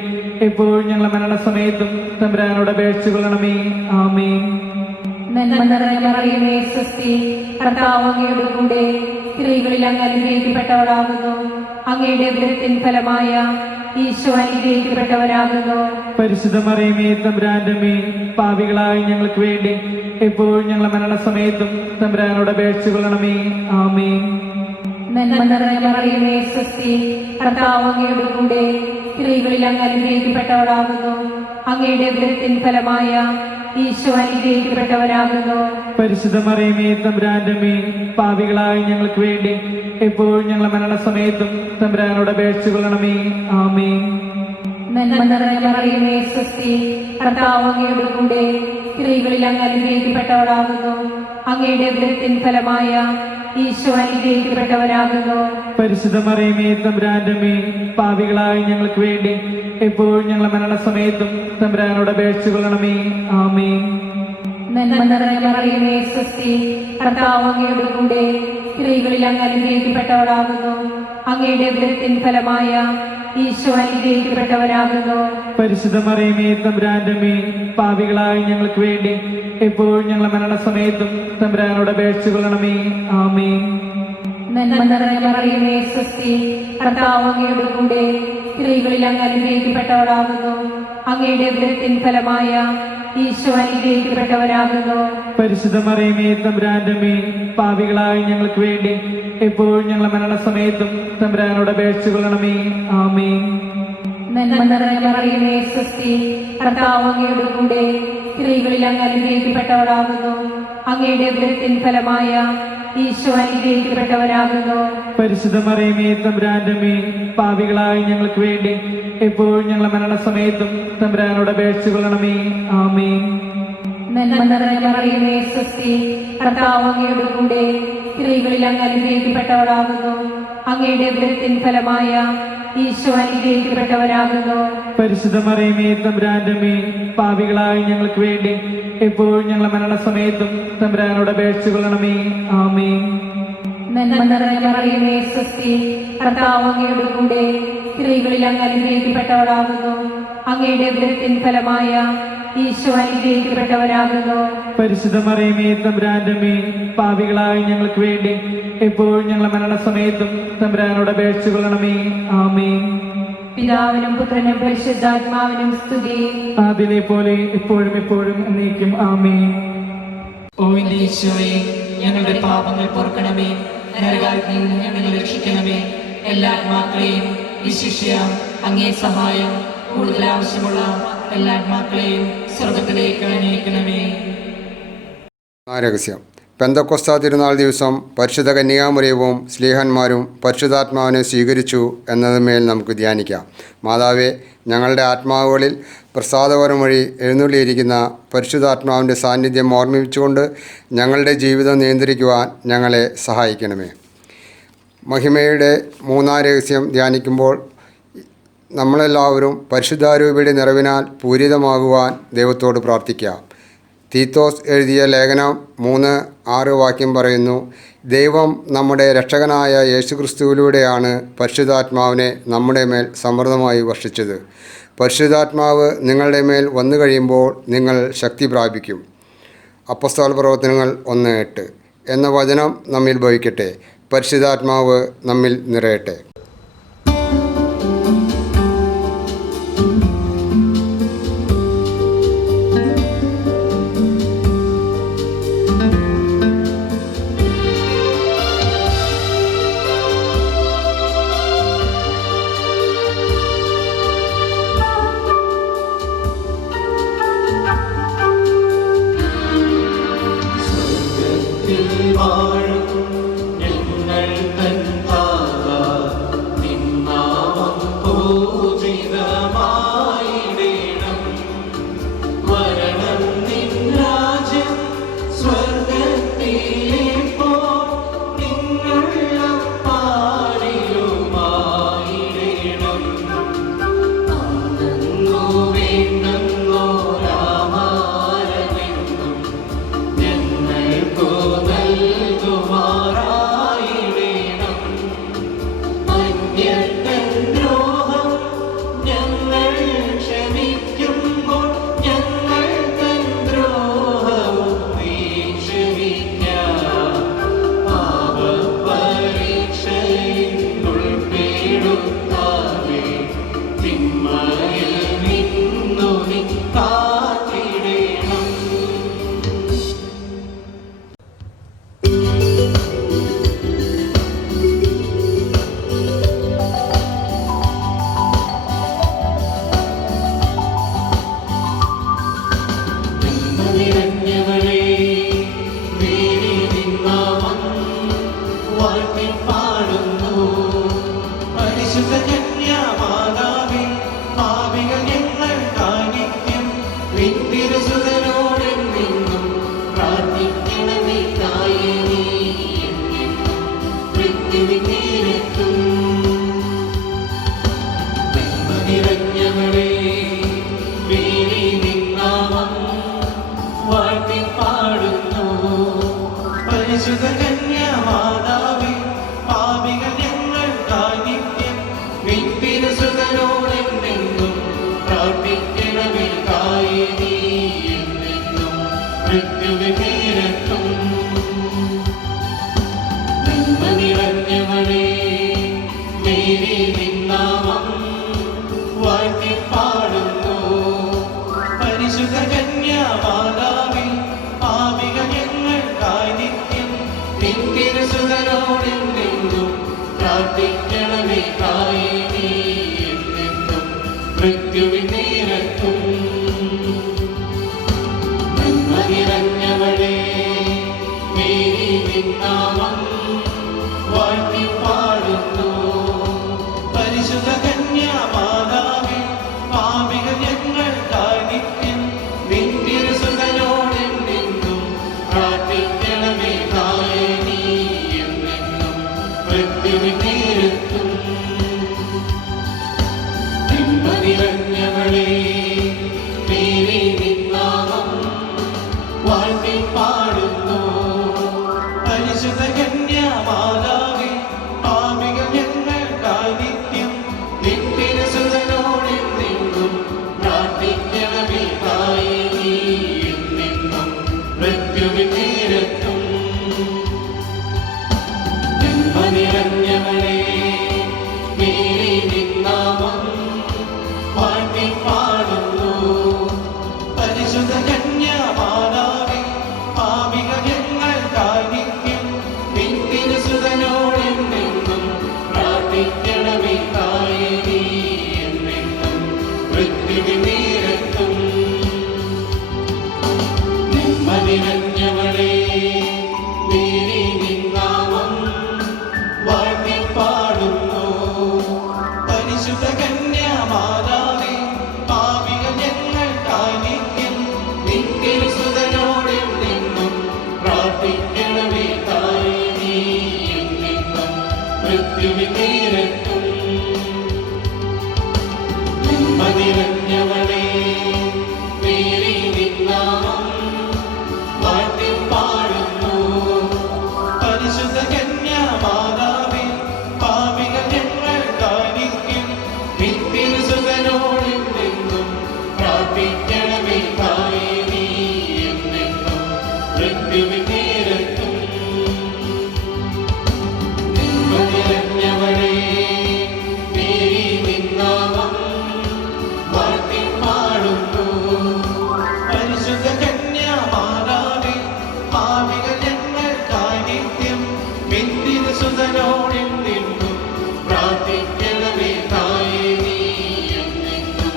എപ്പോഴും ഞങ്ങളുടെ മരണസമയത്തും തമ്പുരാനോട് അപേക്ഷിച്ചുകൊള്ളണമേ. ആമേൻ. നന്മ നിറഞ്ഞ മറിയമേ സ്വസ്തി, കർത്താവ് അങ്ങയുടെ കൂടെ സ്ത്രീകളിൽ അങ്ങ് അനുഗ്രഹിക്കപ്പെട്ടവളാകുന്നു. അങ്ങയുടെ ഉദരത്തിൻ ഫലമായ ഈശോ അനുഗ്രഹിക്കപ്പെട്ടവരാകുന്നു. പരിശുദ്ധ മറിയമേ തമ്പുരാന്റെ അമ്മേ, പാപികളായ ഞങ്ങൾക്ക് വേണ്ടി എപ്പോഴും ഞങ്ങളുടെ മരണസമയത്തും തമ്പുരാനോട് അപേക്ഷിച്ചുകൊള്ളണമേ. ആമേൻ. നന്മ നിറഞ്ഞ മറിയമേ സ്വസ്തി, കർത്താവ് അങ്ങയുടെ കൂടെ സ്ത്രീകളിൽ അങ്ങ് അനുഗ്രഹിക്കപ്പെട്ടവളാകുന്നു. അങ്ങയുടെ ഉദരത്തിൻ ഫലമായ ഈശോ അനുഗ്രഹിക്കപ്പെട്ടവരാകുന്നു. പരിശുദ്ധ മറിയമേ തമ്പുരാന്റെ അമ്മേ, പാപികളായ ഞങ്ങൾക്ക് വേണ്ടി എപ്പോഴും ഞങ്ങളുടെ മരണസമയത്തും തമ്പുരാനോട് അപേക്ഷിച്ചുകൊള്ളണമേ. ആമേൻ. നന്മ നിറഞ്ഞ മറിയമേ സ്വസ്തി, കർത്താവ് അങ്ങയുടെ കൂടെ സ്ത്രീകളിൽ അങ്ങ് അനുഗ്രഹിക്കപ്പെട്ടവളാകുന്നു. അങ്ങയുടെ ഉദരത്തിൻ ഫലമായ ഈശോ അനുഗ്രഹിക്കപ്പെട്ടവരാകുന്നു. പരിശുദ്ധ മറിയമേ തമ്പുരാന്റെ അമ്മേ, പാപികളായ ഞങ്ങൾക്ക് വേണ്ടി എപ്പോഴും ഞങ്ങളുടെ മരണസമയത്തും തമ്പുരാനോട് അപേക്ഷിച്ചുകൊള്ളണമേ. ആമേൻ. നന്മ നിറഞ്ഞ മറിയമേ സ്വസ്തി, കർത്താവ് അങ്ങയുടെ കൂടെ സ്ത്രീകളിൽ അങ്ങ് അനുഗ്രഹിക്കപ്പെട്ടവളാകുന്നു. അങ്ങയുടെ ഉദരത്തിൻ ഫലമായ ഈശോ അനുഗ്രഹിക്കപ്പെട്ടവരാകുന്നു. പരിശുദ്ധ മറിയമേ തമ്പുരാന്റെ അമ്മേ, പാപികളായ ഞങ്ങൾക്ക് വേണ്ടി എപ്പോഴും ഞങ്ങളുടെ മരണസമയത്തും തമ്പുരാനോട് അപേക്ഷിച്ചുകൊള്ളണമേ. ആമേൻ. നന്മ നിറഞ്ഞ മറിയമേ സ്വസ്തി, കർത്താവ് അങ്ങയുടെ കൂടെ സ്ത്രീകളിൽ അങ്ങ് അനുഗ്രഹിക്കപ്പെട്ടവളാകുന്നു. അങ്ങയുടെ ഉദരത്തിൻ ഫലമായ ഈശോ അനുഗ്രഹിക്കപ്പെട്ടവരാകുന്നു. പരിശുദ്ധ മറിയമേ തമ്പുരാന്റെ അമ്മേ, പാപികളായ ഞങ്ങൾക്ക് വേണ്ടി എപ്പോഴും ഞങ്ങളുടെ മരണസമയത്തും തമ്പുരാനോട് അപേക്ഷിച്ചുകൊള്ളണമേ. ആമേൻ. നന്മ നിറഞ്ഞ മറിയമേ സ്വസ്തി, കർത്താവ് അങ്ങയുടെ കൂടെ സ്ത്രീകളിൽ അങ്ങ് അനുഗ്രഹിക്കപ്പെട്ടവളാകുന്നു. അങ്ങയുടെ ഉദരത്തിൻ ഫലമായ ഈശോ അനുഗ്രഹിക്കപ്പെട്ടവരാകുന്നു. പരിശുദ്ധ മറിയമേ തമ്പുരാന്റെ അമ്മേ, പാപികളായ ഞങ്ങൾക്ക് വേണ്ടി എപ്പോഴും ഞങ്ങളുടെ മരണസമയത്തും തമ്പുരാനോട് അപേക്ഷിച്ചുകൊള്ളണമേ. ആമേൻ. നന്മ നിറഞ്ഞ മറിയമേ സ്വസ്തി, കർത്താവ് അങ്ങയുടെ കൂടെ സ്ത്രീകളിൽ അങ്ങ് അനുഗ്രഹിക്കപ്പെട്ടവളാകുന്നു. അങ്ങയുടെ ഉദരത്തിൻ ഫലമായ ഈശോ അനുഗ്രഹിക്കപ്പെട്ടവരാകുന്നു. പരിശുദ്ധ മറിയമേ തമ്പുരാന്റെ അമ്മേ, പാപികളായ ഞങ്ങൾക്ക് വേണ്ടി എപ്പോഴും ഞങ്ങളുടെ മരണസമയത്തും തമ്പുരാനോട് അപേക്ഷിച്ചുകൊള്ളണമേ. ആമേൻ. നന്മ നിറഞ്ഞ മറിയമേ സ്വസ്തി, കർത്താവ് അങ്ങയുടെ കൂടെ സ്ത്രീകളിൽ അങ്ങ് അനുഗ്രഹിക്കപ്പെട്ടവളാകുന്നു. അങ്ങയുടെ ഉദരത്തിൻ ഫലമായ ഈശോ അനുഗ്രഹിക്കപ്പെട്ടവരാകുന്നു. പരിശുദ്ധ മറിയമേ തമ്പുരാന്റെ അമ്മേ, പാപികളായ ഞങ്ങൾക്ക് വേണ്ടി എപ്പോഴും ഞങ്ങളുടെ മരണസമയത്തും തമ്പുരാനോട് അപേക്ഷിച്ചുകൊള്ളണമേ. ആമേൻ. പിതാവിനും പുത്രനും പരിശുദ്ധാത്മാവിനും സ്തുതി. അതിനെ പോലെ എപ്പോഴും എപ്പോഴും എന്നേക്കും. ആമേൻ. ഓ എന്റെ ഈശോയെ, ഞങ്ങളുടെ പാപങ്ങൾ പൊറുക്കണമേ, നരകാഗ്നിയിൽ നിന്ന് ഞങ്ങളെ രക്ഷിക്കണമേ. എല്ലാ ആത്മാക്കളെയും വിശിഷ്യ അങ്ങേ സഹായം കൂടുതൽ ആവശ്യമുള്ള എല്ലാ ആത്മാക്കളെയും സ്വർഗത്തിലേക്ക് അനയിക്കണമേ. രഹസ്യം. പെന്തക്കൊസ്താ തിരുനാൾ ദിവസം പരിശുദ്ധ കന്യാമറിയവും സ്ലീഹന്മാരും പരിശുദ്ധാത്മാവിനെ സ്വീകരിച്ചു എന്നതിന്മേൽ നമുക്ക് ധ്യാനിക്കാം. മാതാവേ, ഞങ്ങളുടെ ആത്മാവുകളിൽ പ്രസാദവരം വഴി എഴുന്നള്ളിയിരിക്കുന്ന പരിശുദ്ധാത്മാവിൻ്റെ സാന്നിധ്യം ഓർമ്മിച്ചുകൊണ്ട് ഞങ്ങളുടെ ജീവിതം നിയന്ത്രിക്കുവാൻ ഞങ്ങളെ സഹായിക്കണമേ. മഹിമയുടെ മൂന്നാം രഹസ്യം ധ്യാനിക്കുമ്പോൾ നമ്മളെല്ലാവരും പരിശുദ്ധാരൂപിയുടെ നിറവിനാൽ പൂരിതമാകുവാൻ ദൈവത്തോട് പ്രാർത്ഥിക്കാം. തീത്തോസ് എഴുതിയ ലേഖനം 3:6 വാക്യം പറയുന്നു, ദൈവം നമ്മുടെ രക്ഷകനായ യേശുക്രിസ്തുവിലൂടെയാണ് പരിശുദ്ധാത്മാവിനെ നമ്മുടെ മേൽ സമൃദ്ധമായി വർഷിച്ചത്. പരിശുദ്ധാത്മാവ് നിങ്ങളുടെ മേൽ വന്നു കഴിയുമ്പോൾ നിങ്ങൾ ശക്തി പ്രാപിക്കും. അപ്പോസ്തല പ്രവർത്തനങ്ങൾ 1:8 എന്ന വചനം നമ്മിൽ ഭവിക്കട്ടെ. പരിശുദ്ധാത്മാവ് നമ്മിൽ നിറയട്ടെ. വാഴും ഞങ്ങൾ തൻ താത വാഴ്ത്തിപ്പാടുന്നു. പരിശുദ്ധ കന്യാമാതാവേ, പാപികൾ ഞങ്ങൾക്കായി നിത്യം നിത്യസുതനോടെന്നും പ്രാർത്ഥിക്കണമേ. തായേ നീ എന്നെന്നും മൃത്യുവിൻ നേരത്തും നന്മ നിറഞ്ഞവളേ, മേരി നിൻ നാമം വാഴ്ത്തിപ്പാടുന്നു. പരിശുദ്ധ കന്യാമാതാവേ, പാപികൾ ഞങ്ങൾക്കായി നിത്യം നിത്യസുതനോടെന്നും പ്രാർത്ഥിക്കണമേ. തായേ നീ എന്നെന്നും മൃത്യുവിൻ നേരത്തും നന്മ നിറഞ്ഞവളേ, മേരി നിൻ നാമം വാഴ്ത്തിപ്പാടുന്നു. പരിശുദ്ധ കന്യാമാതാവേ, പാപികൾ ഞങ്ങൾക്കായി നിത്യം നിത്യസുതനോടെന്നും പ്രാർത്ഥിക്കണമേ. തായേ നീ എന്നെന്നും മൃത്യുവിൻ നേരത്തും നന്മ നിറഞ്ഞവളേ, മേരി നിൻ നാമം വാഴ്ത്തിപ്പാടുന്നു. പരിശുദ്ധ കന്യാമാതാവേ, പാപികൾ ഞങ്ങൾക്കായി നിത്യം നിത്യസുതനോടെന്നും പ്രാർത്ഥിക്കണമേ. തായേ നീ എന്നെന്നും മൃത്യുവിൻ നേരത്തും നന്മ നിറഞ്ഞവളേ, മേരി നിൻ നാമം വാഴ്ത്തിപ്പാടുന്നു. പരിശുദ്ധ കന്യാമാതാവേ, പാപികൾ ഞങ്ങൾക്കായി നിത്യം നിത്യസുതനോടെന്നും പ്രാർത്ഥിക്കണമേ. തായേ നീ എന്നെന്നും മൃത്യുവിൻ നേരത്തും നന്മ നിറഞ്ഞവളേ, മേരി നിൻ നാമം വാഴ്ത്തിപ്പാടുന്നു. പരിശുദ്ധ കന്യാമാതാവേ, പാപികൾ ഞങ്ങൾക്കായി നിത്യം നിത്യസുതനോടെന്നും പ്രാർത്ഥിക്കണമേ. തായേ നീ എന്നെന്നും മൃത്യുവിൻ നേരത്തും നന്മ നിറഞ്ഞവളേ, മേരി നിൻ നാമം വാഴ്ത്തിപ്പാടുന്നു. പരിശുദ്ധ കന്യാമാതാവേ, പാപികൾ ഞങ്ങൾക്കായി നിത്യം നിത്യസുതനോടെന്നും പ്രാർത്ഥിക്കണമേ. തായേ നീ എന്നെന്നും മൃത്യുവിൻ നേരത്തും നന്മ നിറഞ്ഞവളേ, മേരി നിൻ നാമം വാഴ്ത്തിപ്പാടുന്നു. പരിശുദ്ധ കന്യാമാതാവേ, പാപികൾ ഞങ്ങൾക്കായി നിത്യം നിത്യസുതനോടെന്നും പ്രാർത്ഥിക്കണമേ. തായേ നീ എന്നെന്നും മൃത്യുവിൻ നേരത്തും നന്മ നിറഞ്ഞവളേ, മേരി നിൻ നാമം വാഴ്ത്തിപ്പാടുന്നു. പരിശുദ്ധ കന്യാമാതാവേ, പാപികൾ ഞങ്ങൾക്കായി നിത്യം നിത്യസുതനോടെന്നും പ്രാർത്ഥിക്കണമേ. തായേ നീ എന്നെന്നും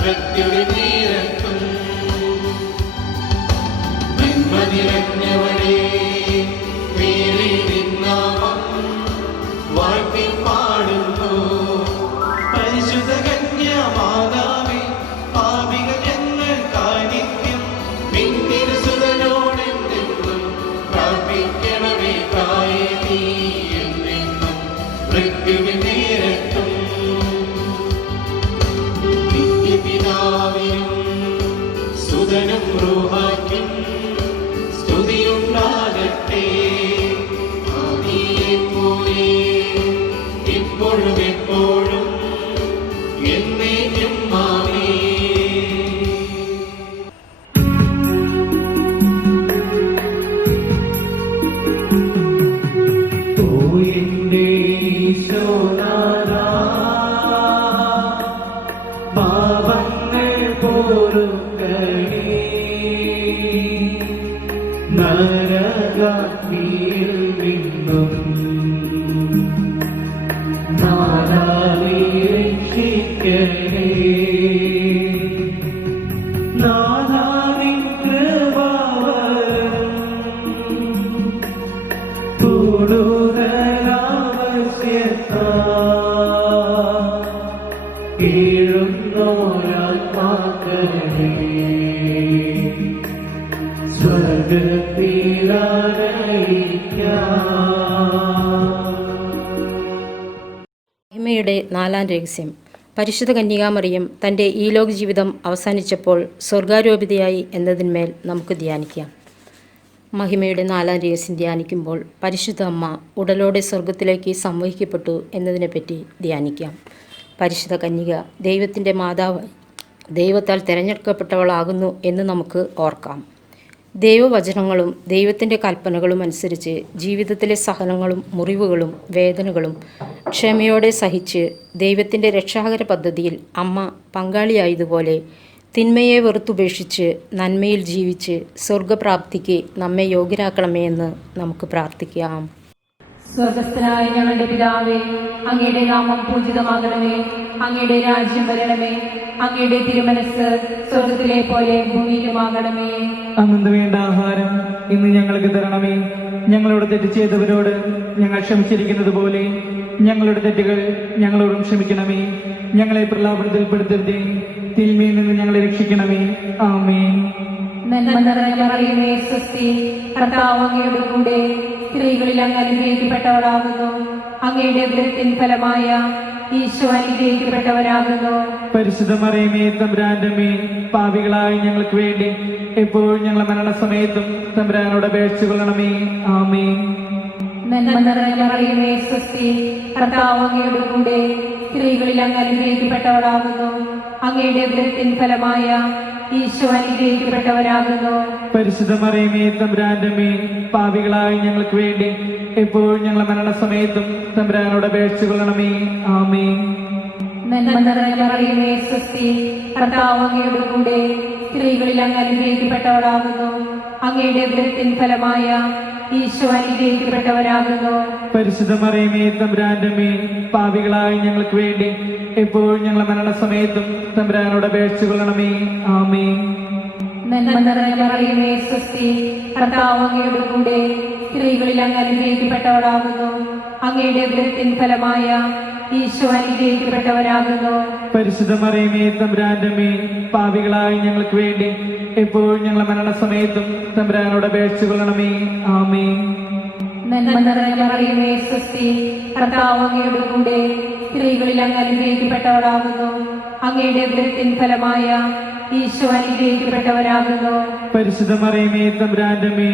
മൃത്യുവിൻ നേരത്തും നന്മ നിറഞ്ഞവളേ, മേരി നിൻ നാമം വാഴ്ത്തിപ്പാടുന്നു. പരിശുദ്ധ കന്യാമാതാവേ, പാപികൾ ഞങ്ങൾക്കായി നിത്യം നിത്യസുതനോടെന്നും പ്രാർത്ഥിക്കണമേ. തായേ നീ എന്നെന്നും മൃത്യുവിൻ നേരത്തും നിത്യപിതാവിനും സുതനും റൂഹായ്ക്കും സ്തുതിയുണ്ടാകട്ടെ. ആദിയിലെപ്പോലെ ഇപ്പോഴും എപ്പോഴും എന്നേക്കും ആമേൻ. ഓ എന്റെ ഈശോനാഥാ, പാപങ്ങൾ പൊറുക്കണേ, നരകാഗ്നിയിൽ നിന്നും നാഥാവേ രക്ഷിക്കണേ. നാഥാവിൻ കൃപാവരം കൂടുതൽ മഹിമയുടെ 4-ാം രഹസ്യം. പരിശുദ്ധ കന്യകാമറിയം തൻ്റെ ഈ ലോക ജീവിതം അവസാനിച്ചപ്പോൾ സ്വർഗാരോപിതയായി എന്നതിന്മേൽ നമുക്ക് ധ്യാനിക്കാം. മഹിമയുടെ 4-ാം രഹസ്യം ധ്യാനിക്കുമ്പോൾ പരിശുദ്ധ അമ്മ ഉടലോടെ സ്വർഗത്തിലേക്ക് സംവഹിക്കപ്പെട്ടു എന്നതിനെപ്പറ്റി ധ്യാനിക്കാം. പരിശുദ്ധ കന്യക ദൈവത്തിൻ്റെ മാതാവ്, ദൈവത്താൽ തിരഞ്ഞെടുക്കപ്പെട്ടവളാകുന്നു എന്ന് നമുക്ക് ഓർക്കാം. ദൈവവചനങ്ങളും ദൈവത്തിൻ്റെ കൽപ്പനകളും അനുസരിച്ച് ജീവിതത്തിലെ സഹനങ്ങളും മുറിവുകളും വേദനകളും ക്ഷമയോടെ സഹിച്ച് ദൈവത്തിൻ്റെ രക്ഷാകര പദ്ധതിയിൽ അമ്മ പങ്കാളിയായതുപോലെ തിന്മയെ വെറുത്തുപേക്ഷിച്ച് നന്മയിൽ ജീവിച്ച് സ്വർഗപ്രാപ്തിക്ക് നമ്മെ യോഗ്യരാക്കണമേ എന്ന് നമുക്ക് പ്രാർത്ഥിക്കാം. സ്വർഗസ്ഥനായ ഞങ്ങളുടെ പിതാവേ, അങ്ങയുടെ നാമം പൂജിതമാകണമേ. അങ്ങയുടെ രാജ്യം വരണമേ. അങ്ങയുടെ തിരുമനസ് സ്വർഗത്തിലെ പോലെ ഭൂമിയിലുമാകണമേ. അന്നു വേണ്ട ആഹാരം ഇന്ന് ഞങ്ങൾക്ക് തരണമേ. ഞങ്ങളോട് തെറ്റ് ചെയ്തവരോട് ഞങ്ങൾ ക്ഷമിച്ചിരിക്കുന്നത് പോലെ ഞങ്ങളുടെ തെറ്റുകൾ ഞങ്ങളോടും ക്ഷമിക്കണമേ. ഞങ്ങളെ പ്രലോഭനത്തിൽപ്പെടുത്തരുതേ, തിന്മയിൽ നിന്ന് ഞങ്ങളെ രക്ഷിക്കണമേ. ആമേൻ. നന്മ നിറഞ്ഞ മറിയമേ, സ്വസ്തി, കർത്താവ് അങ്ങയുടെ കൂടെ സ്ത്രീകളിൽ അങ്ങ് അനുഗ്രഹിക്കപ്പെട്ടവളാകുന്നു. അങ്ങയുടെ ഉദരത്തിൻ ഫലമായ ഈശോ അനുഗ്രഹിക്കപ്പെട്ടവരാകുന്നു. പരിശുദ്ധ മറിയമേ, തമ്പുരാന്റെ അമ്മേ, പാപികളായ ഞങ്ങൾക്ക് വേണ്ടി എപ്പോഴും ഞങ്ങളുടെ മരണസമയത്തും തമ്പുരാനോട് അപേക്ഷിച്ചുകൊള്ളണമേ. ആമേൻ. നന്മ നിറഞ്ഞ മറിയമേ, സ്വസ്തി, കർത്താവ് അങ്ങയുടെ കൂടെ സ്ത്രീകളിൽ അങ്ങ് അനുഗ്രഹിക്കപ്പെട്ടവളാകുന്നു. അങ്ങയുടെ ഉദരത്തിൻ ഫലമായ ഈശോ അനുഗ്രഹിക്കപ്പെട്ടവരാകുന്നു. പരിശുദ്ധ മറിയമേ, തമ്പുരാന്റെ അമ്മേ, പാപികളായ ഞങ്ങൾക്ക് വേണ്ടി എപ്പോഴും ഞങ്ങളുടെ മരണസമയത്തും തമ്പുരാനോട് അപേക്ഷിച്ചുകൊള്ളണമേ. ആമേൻ. നന്മ നിറഞ്ഞ മറിയമേ, സ്വസ്തി, കർത്താവ് അങ്ങയുടെ കൂടെ സ്ത്രീകളിൽ അങ്ങ് അനുഗ്രഹിക്കപ്പെട്ടവളാകുന്നു. അങ്ങയുടെ ഉദരത്തിൻ ഫലമായ ഈശോ അനുഗ്രഹിക്കപ്പെട്ടവരാകുന്നു. പരിശുദ്ധ മറിയമേ, തമ്പുരാന്റെ അമ്മേ, പാപികളായ ഞങ്ങൾക്ക് വേണ്ടി എപ്പോഴും ഞങ്ങളുടെ മരണസമയത്തും തമ്പുരാനോട് അപേക്ഷിച്ചുകൊള്ളണമേ. ആമേൻ. നന്മ നിറഞ്ഞ മറിയമേ, സ്വസ്തി, കർത്താവ് അങ്ങയുടെ കൂടെ സ്ത്രീകളിൽ അങ്ങ് അനുഗ്രഹിക്കപ്പെട്ടവളാകുന്നു. അങ്ങയുടെ ഉദരത്തിൻ ഫലമായ ഈശോ അനുഗ്രഹിക്കപ്പെട്ടവരാകുന്നു. പരിശുദ്ധ മറിയമേ, തമ്പുരാന്റെ അമ്മേ, പാപികളായ ഞങ്ങൾക്ക് വേണ്ടി എപ്പോഴും ഞങ്ങളുടെ മരണസമയത്തും തമ്പുരാനോട് അപേക്ഷിച്ചുകൊള്ളണമേ. ആമേൻ. നന്മ നിറഞ്ഞ മറിയമേ, സ്വസ്തി, കർത്താവ് അങ്ങയുടെ കൂടെ സ്ത്രീകളിൽ അങ്ങ് അനുഗ്രഹിക്കപ്പെട്ടവളാകുന്നു. അങ്ങയുടെ ഉദരത്തിൻ ഫലമായ ഈശോ അനുഗ്രഹിക്കപ്പെട്ടവരാകുന്നു. പരിശുദ്ധ മറിയമേ, തമ്പുരാന്റെ അമ്മേ,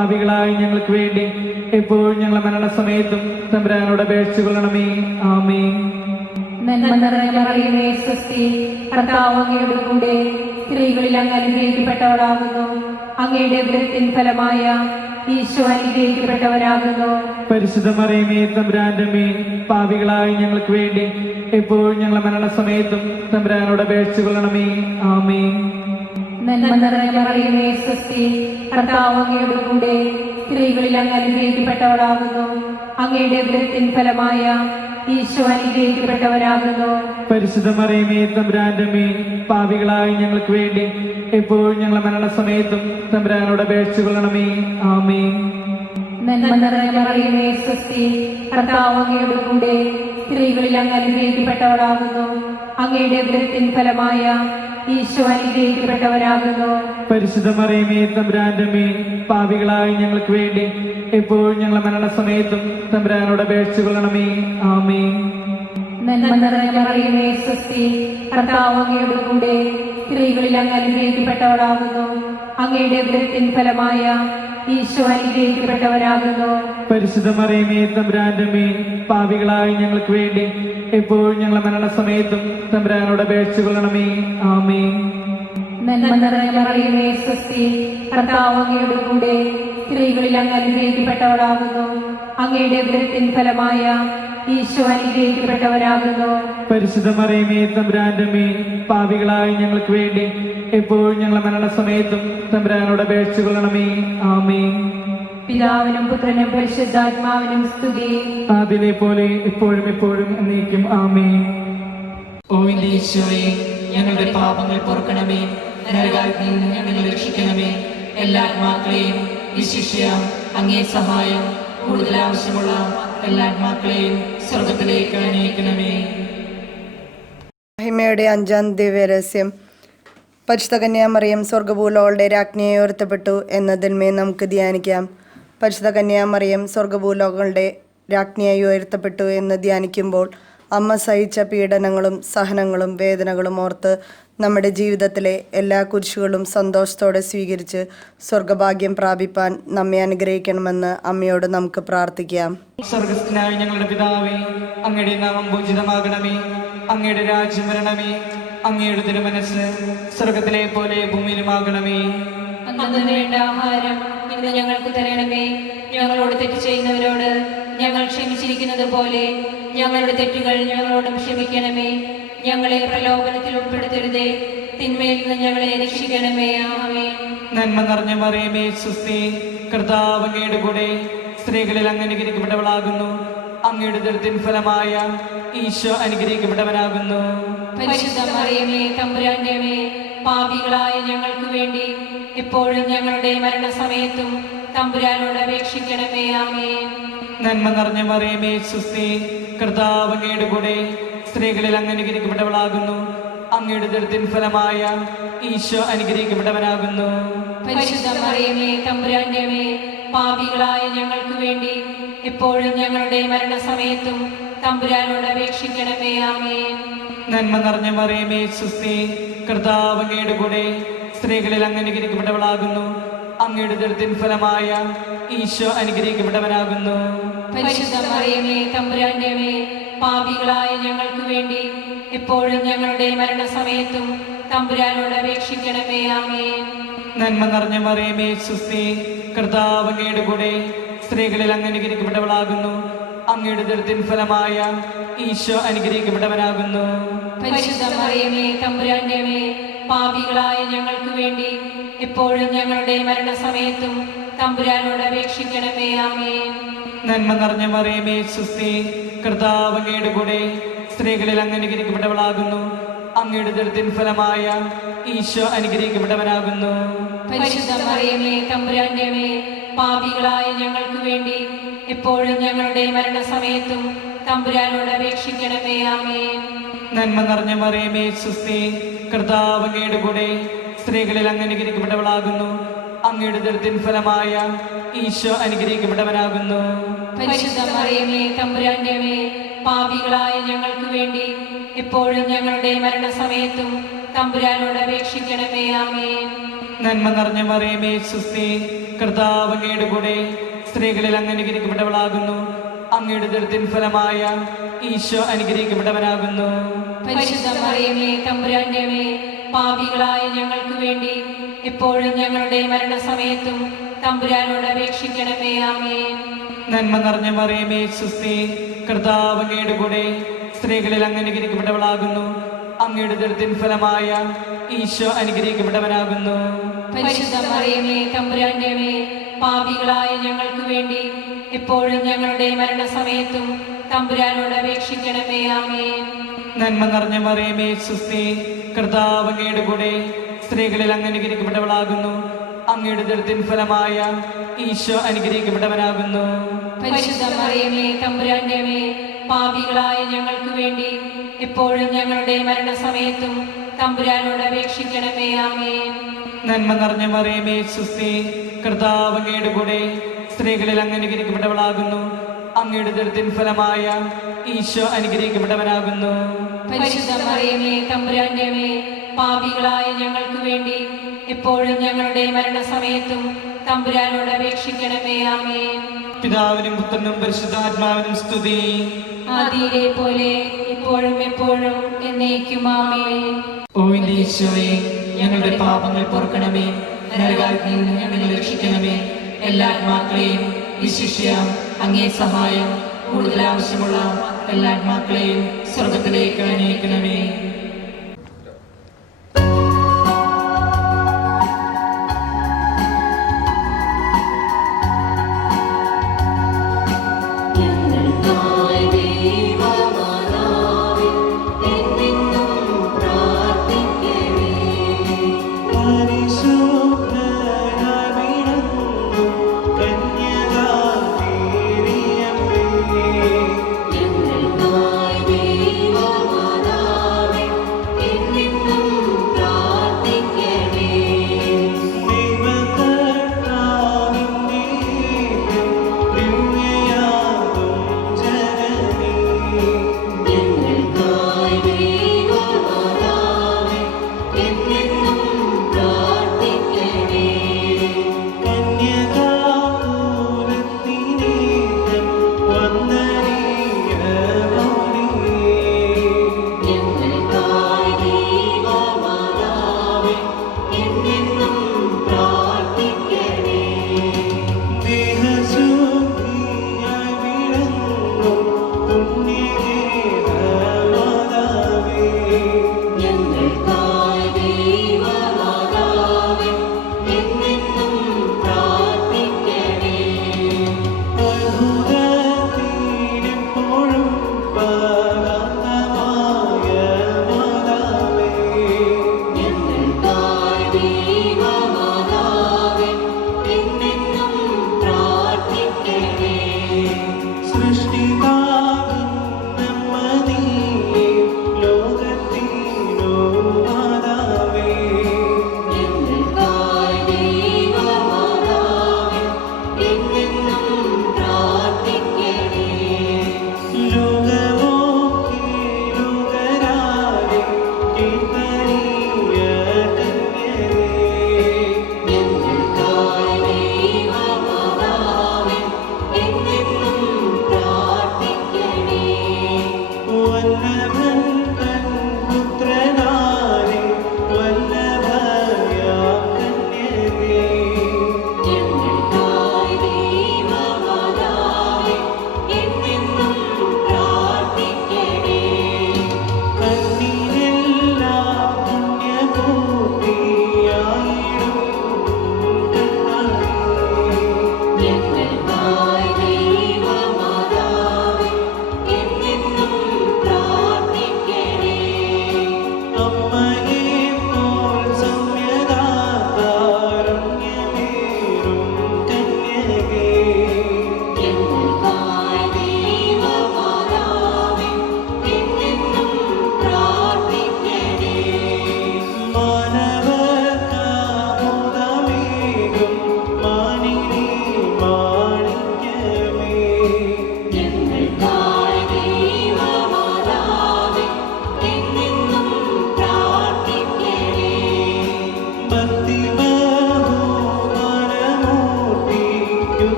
പാപികളായ ഞങ്ങൾക്ക് വേണ്ടി എപ്പോഴും ഞങ്ങളുടെ മരണസമയത്തും തമ്പുരാനോട് അപേക്ഷിച്ചുകൊള്ളണമേ. ആമേൻ. നന്മ നിറഞ്ഞ മറിയമേ, സ്വസ്തി, കർത്താവ് അങ്ങയുടെ കൂടെ സ്ത്രീകളിൽ അങ്ങ് അനുഗ്രഹിക്കപ്പെട്ടവളാകുന്നു. അങ്ങയുടെ ഉദരത്തിൻ ഫലമായ ഈശോ അനുഗ്രഹിക്കപ്പെട്ടവരാകുന്നു. പരിശുദ്ധ മറിയമേ, തമ്പുരാന്റെ അമ്മേ, പാപികളായ ഞങ്ങൾക്ക് വേണ്ടി എപ്പോഴും ഞങ്ങളുടെ മരണസമയത്തും തമ്പുരാനോട് അപേക്ഷിച്ചുകൊള്ളണമേ. ആമേൻ. നന്മ നിറഞ്ഞ മറിയമേ, സ്വസ്തി, കർത്താവ് അങ്ങയുടെ കൂടെ സ്ത്രീകളിൽ അങ്ങ് അനുഗ്രഹിക്കപ്പെട്ടവളാകുന്നു. അങ്ങയുടെ ഉദരത്തിൻ ഫലമായ ഈശോ അനുഗ്രഹിക്കപ്പെട്ടവരാകുന്നു. പരിശുദ്ധ മറിയമേ, തമ്പുരാന്റെ അമ്മേ, പാപികളായ ഞങ്ങൾക്ക് വേണ്ടി എപ്പോഴും ഞങ്ങളുടെ മരണസമയത്തും തമ്പുരാനോട് അപേക്ഷിച്ചുകൊള്ളണമേ. ആമേൻ. നന്മ നിറഞ്ഞ മറിയമേ, സ്വസ്തി, കർത്താവ് അങ്ങയുടെ കൂടെ സ്ത്രീകളിൽ അങ്ങ് അനുഗ്രഹിക്കപ്പെട്ടവളാകുന്നു. അങ്ങയുടെ ഉദരത്തിൻ ഫലമായ ഈശോ അനുഗ്രഹിക്കപ്പെട്ടവരാകുന്നു. പരിശുദ്ധ മറിയമേ, തമ്പുരാന്റെ അമ്മേ, പാപികളായ ഞങ്ങൾക്ക് വേണ്ടി എപ്പോഴും ഞങ്ങളുടെ മരണസമയത്തും തമ്പുരാനോട് അപേക്ഷിച്ചുകൊള്ളണമേ. ആമേൻ. നന്മ നിറഞ്ഞ മറിയമേ, സ്വസ്തി, കർത്താവ് അങ്ങയുടെ കൂടെ സ്ത്രീകളിൽ അങ്ങ് അനുഗ്രഹിക്കപ്പെട്ടവളാകുന്നു. അങ്ങയുടെ ഉദരത്തിൻ ഫലമായ ഈശോ അനുഗ്രഹിക്കപ്പെട്ടവരാകുന്നു. പരിശുദ്ധ മറിയമേ, തമ്പുരാന്റെ അമ്മേ, പാപികളായ ഞങ്ങൾക്ക് വേണ്ടി എപ്പോഴും ഞങ്ങളുടെ മരണസമയത്തും തമ്പുരാനോട് അപേക്ഷിച്ചുകൊള്ളണമേ. ആമേൻ. നന്മ നിറഞ്ഞ മറിയമേ, സ്വസ്തി, കർത്താവ് അങ്ങയുടെ കൂടെ സ്ത്രീകളിൽ അങ്ങ് അനുഗ്രഹിക്കപ്പെട്ടവളാകുന്നു. അങ്ങയുടെ ഉദരത്തിൻ ഫലമായ ഈശോ അനുഗ്രഹിക്കപ്പെട്ടവരാകുന്നു. പരിശുദ്ധ മറിയമേ, തമ്പുരാന്റെ അമ്മേ, പാപികളായ ഞങ്ങൾക്ക് വേണ്ടി എപ്പോഴും ഞങ്ങളുടെ മരണസമയത്തും തമ്പുരാനോട് അപേക്ഷിച്ചുകൊള്ളണമേ. ആമേൻ. പിതാവിനും പുത്രനും പരിശുദ്ധാത്മാവിനും സ്തുതി. ആദിലെ പോലെ എപ്പോഴും എപ്പോഴും എന്നേക്കും. ആമേൻ. ഓ എന്റെ ഈശോയെ, ഞങ്ങളുടെ പാപങ്ങൾ പൊറുക്കണമേ. നരകാഗ്നിയിൽ നിന്ന് ഞങ്ങളെ രക്ഷിക്കണമേ. എല്ലാ ആത്മാക്കളെയും വിശിഷ്യ അങ്ങേ സഹായം കൂടുതൽ ആവശ്യമുള്ള എല്ലാ ആത്മാക്കളെയും സ്വർഗത്തിലേക്ക് അനയിക്കണമേ. മഹിമയുടെ 5-ാം ദിവ്യരഹസ്യം. പരിശുദ്ധ കന്യാമറിയം സ്വർഗഭൂലോകളുടെ രാജ്ഞിയെ ഉയർത്തപ്പെട്ടു എന്നതിന്മേൽ നമുക്ക് ധ്യാനിക്കാം. പരിശുദ്ധ കന്യാമറിയം സ്വർഗഭൂലോകളുടെ രാജ്ഞിയായി ഉയർത്തപ്പെട്ടു എന്ന് ധ്യാനിക്കുമ്പോൾ അമ്മ സഹിച്ച പീഡനങ്ങളും സഹനങ്ങളും വേദനകളും ഓർത്ത് നമ്മുടെ ജീവിതത്തിലെ എല്ലാ കുരിശുകളും സന്തോഷത്തോടെ സ്വീകരിച്ച് സ്വർഗഭാഗ്യം പ്രാപിപ്പാൻ നമ്മെ അനുഗ്രഹിക്കണമെന്ന് അമ്മയോട് നമുക്ക് പ്രാർത്ഥിക്കാം. സ്വർഗസ്ഥനായ ഞങ്ങളുടെ പിതാവേ, അങ്ങയുടെ നാമം പൂജിതമാകണമേ. അങ്ങയുടെ രാജ്യം വരണമേ. അങ്ങയുടെ തിരുമനസ് സ്വർഗത്തിലെ പോലെ ഭൂമിയിലുമാകണമേ. അന്നു വേണ്ട ആഹാരം ഇന്ന് ഞങ്ങൾക്ക് തരണമേ. ഞങ്ങളോട് തെറ്റ് ചെയ്യുന്നവരോട് ഞങ്ങൾ ക്ഷമിച്ചിരിക്കുന്നത് പോലെ ഞങ്ങളുടെ തെറ്റുകൾ ഞങ്ങളോടും ക്ഷമിക്കണമേ. ഞങ്ങളെ പ്രലോഭനത്തിൽ ഉൾപ്പെടുത്തരുതേ, തിന്മയിൽ നിന്ന് ഞങ്ങളെ രക്ഷിക്കണമേ. ആമേൻ. നന്മ നിറഞ്ഞ മറിയമേ, സ്വസ്തി, കർത്താവ് അങ്ങയുടെ കൂടെ സ്ത്രീകളിൽ അങ്ങ് അനുഗ്രഹിക്കപ്പെട്ടവളാകുന്നു. അങ്ങയുടെ ഉദരത്തിൻ ഫലമായ ഈശോ അനുഗ്രഹിക്കപ്പെട്ടവനാകുന്നു. പരിശുദ്ധ മറിയമേ, തമ്പുരാന്റെ അമ്മേ, പാപികളായ ഞങ്ങൾക്ക് വേണ്ടി എപ്പോഴും ഞങ്ങളുടെ മരണസമയത്തും തമ്പുരാനോട് അപേക്ഷിക്കണമേ. ആമേൻ. നന്മ നിറഞ്ഞ മറിയമേ, സ്വസ്തി, കർത്താവ് അങ്ങയുടെ കൂടെ സ്ത്രീകളിൽ അങ്ങ് അനുഗ്രഹിക്കപ്പെട്ടവളാകുന്നു. അങ്ങയുടെ ഉദരത്തിൻ ഫലമായ ഈശോ അനുഗ്രഹിക്കപ്പെട്ടവനാകുന്നു. പരിശുദ്ധ മറിയമേ, തമ്പുരാന്റെ അമ്മേ, പാപികളായ ഞങ്ങൾക്ക് വേണ്ടി എപ്പോഴും ഞങ്ങളുടെ മരണസമയത്തും തമ്പുരാനോട് അപേക്ഷിക്കണമേ. ആമേൻ. നന്മ നിറഞ്ഞ മറിയമേ, സ്വസ്തി, കർത്താവ് അങ്ങയുടെ കൂടെ സ്ത്രീകളിൽ അങ്ങ് അനുഗ്രഹിക്കപ്പെട്ടവളാകുന്നു. അങ്ങയുടെ ഉദരത്തിൻ ഫലമായ ഈശോ അനുഗ്രഹിക്കപ്പെട്ടവനാകുന്നു. പരിശുദ്ധ മറിയമേ, തമ്പുരാന്റെ അമ്മേ, പാപികളായ ഞങ്ങൾക്ക് വേണ്ടി എപ്പോഴും ഞങ്ങളുടെ മരണസമയത്തും തമ്പുരാനോട് അപേക്ഷിക്കണമേ. ആമേൻ. നന്മ നിറഞ്ഞ മറിയമേ, സ്വസ്തി, കർത്താവ് അങ്ങയുടെ കൂടെ സ്ത്രീകളിൽ അങ്ങ് അനുഗ്രഹിക്കപ്പെട്ടവളാകുന്നു. അങ്ങയുടെ ഉദരത്തിൻ ഫലമായ ഈശോ അനുഗ്രഹിക്കപ്പെട്ടവനാകുന്നു. പരിശുദ്ധ മറിയമേ, തമ്പുരാന്റെ അമ്മേ, പാപികളായ ഞങ്ങൾക്ക് വേണ്ടി എപ്പോഴും ഞങ്ങളുടെ മരണസമയത്തും തമ്പുരാനോട് അപേക്ഷിക്കണമേ. ആമേൻ. നന്മ നിറഞ്ഞ മറിയമേ, സ്വസ്തി, കർത്താവ് അങ്ങയുടെ കൂടെ സ്ത്രീകളിൽ അങ്ങ് അനുഗ്രഹിക്കപ്പെട്ടവളാകുന്നു. അങ്ങയുടെ ഉദരത്തിൻ ഫലമായ ഈശോ അനുഗ്രഹിക്കപ്പെട്ടവനാകുന്നു. പരിശുദ്ധ മറിയമേ, തമ്പുരാന്റെ അമ്മേ, പാപികളായ ഞങ്ങൾക്ക് വേണ്ടി എപ്പോഴും ഞങ്ങളുടെ മരണസമയത്തും തമ്പുരാനോട് അപേക്ഷിക്കണമേ. ആമേൻ. നന്മ നിറഞ്ഞ മറിയമേ, സ്വസ്തി, കർത്താവ് അങ്ങയുടെ കൂടെ സ്ത്രീകളിൽ അങ്ങ് അനുഗ്രഹിക്കപ്പെട്ടവളാകുന്നു. അങ്ങയുടെ ഉദരത്തിൻ ഫലമായ ഈശോ അനുഗ്രഹിക്കപ്പെട്ടവനാകുന്നു. പരിശുദ്ധ മറിയമേ, തമ്പുരാന്റെ അമ്മേ, പാപികളായ ഞങ്ങൾക്ക് വേണ്ടി എപ്പോഴും ഞങ്ങളുടെ മരണസമയത്തും തമ്പുരാനോട് അപേക്ഷിക്കണമേ. ആമേൻ. നന്മ നിറഞ്ഞ മറിയമേ, സ്വസ്തി, കർത്താവ് അങ്ങയുടെ കൂടെ സ്ത്രീകളിൽ അങ്ങ് അനുഗ്രഹിക്കപ്പെട്ടവളാകുന്നു. അങ്ങയുടെ ഉദരത്തിൻ ഫലമായ ഈശോ അനുഗ്രഹിക്കപ്പെട്ടവനാകുന്നു. പരിശുദ്ധ മറിയമേ, തമ്പുരാന്റെ അമ്മേ, പാപികളായ ഞങ്ങൾക്ക് വേണ്ടി എപ്പോഴും ഞങ്ങളുടെ മരണസമയത്തും തമ്പുരാനോട് അപേക്ഷിക്കണമേ. ആമേൻ. നന്മ നിറഞ്ഞ മറിയമേ, സ്വസ്തി, കർത്താവ് അങ്ങയുടെ കൂടെ സ്ത്രീകളിൽ അങ്ങ് അനുഗ്രഹിക്കപ്പെട്ടവളാകുന്നു. അങ്ങയുടെ ഉദരത്തിൻ ഫലമായ ഈശോ അനുഗ്രഹിക്കപ്പെട്ടവനാകുന്നു. പരിശുദ്ധ മറിയമേ, തമ്പുരാന്റെ അമ്മേ, പാപികളായ ഞങ്ങൾക്ക് വേണ്ടി എപ്പോഴും ഞങ്ങളുടെ മരണസമയത്തും തമ്പുരാനോട് അപേക്ഷിക്കണമേ. ആമേൻ. നന്മ നിറഞ്ഞ മറിയമേ, സ്വസ്തി, കർത്താവ് അങ്ങയുടെ കൂടെ സ്ത്രീകളിൽ അങ്ങ് അനുഗ്രഹിക്കപ്പെട്ടവളാകുന്നു. അങ്ങയുടെ ഉദരത്തിൻ ഫലമായ ഈശോ അനുഗ്രഹിക്കപ്പെട്ടവനാകുന്നു. പരിശുദ്ധ മറിയമേ, തമ്പുരാന്റെ അമ്മേ, പാപികളായ ഞങ്ങൾക്ക് വേണ്ടി എപ്പോഴും ഞങ്ങളുടെ മരണസമയത്തും തമ്പുരാനോട് അപേക്ഷിക്കണമേ. ആമേൻ. നന്മ നിറഞ്ഞ മറിയമേ, സ്വസ്തി, കർത്താവ് അങ്ങയുടെ കൂടെ സ്ത്രീകളിൽ അങ്ങ് അനുഗ്രഹിക്കപ്പെട്ടവളാകുന്നു. അങ്ങയുടെ ഉദരത്തിൻ ഫലമായ ഈശോ അനുഗ്രഹിക്കപ്പെട്ടവനാകുന്നു. പരിശുദ്ധ മറിയമേ, തമ്പുരാന്റെ അമ്മേ, പാപികളായ ഞങ്ങൾക്ക് വേണ്ടി എപ്പോഴും ഞങ്ങളുടെ മരണസമയത്തും തമ്പുരാനോട് അപേക്ഷിക്കണമേ. ആമേൻ. പിതാവിനും പുത്രനും പരിശുദ്ധാത്മാവിനും സ്തുതി. ആദിയിലെ പോലെ ഇപ്പോഴും എപ്പോഴും എന്നേക്കും. ആമേൻ. ഓ എന്റെ ഈശോയെ, ഞങ്ങളുടെ പാപങ്ങൾ പൊറുക്കണമേ. നരകാഗ്നിയിൽ നിന്ന് ഞങ്ങളെ രക്ഷിക്കണമേ. എല്ലാ ആത്മാക്കളെയും വിശിഷ്യ അങ്ങേ സഹായം കൂടുതൽ ആവശ്യമുള്ള എല്ലാ ആത്മാക്കളെയും സ്വർഗത്തിലേക്ക് അനയിക്കണമേ. ഞങ്ങൾക്കായി ദൈവമാതാവേ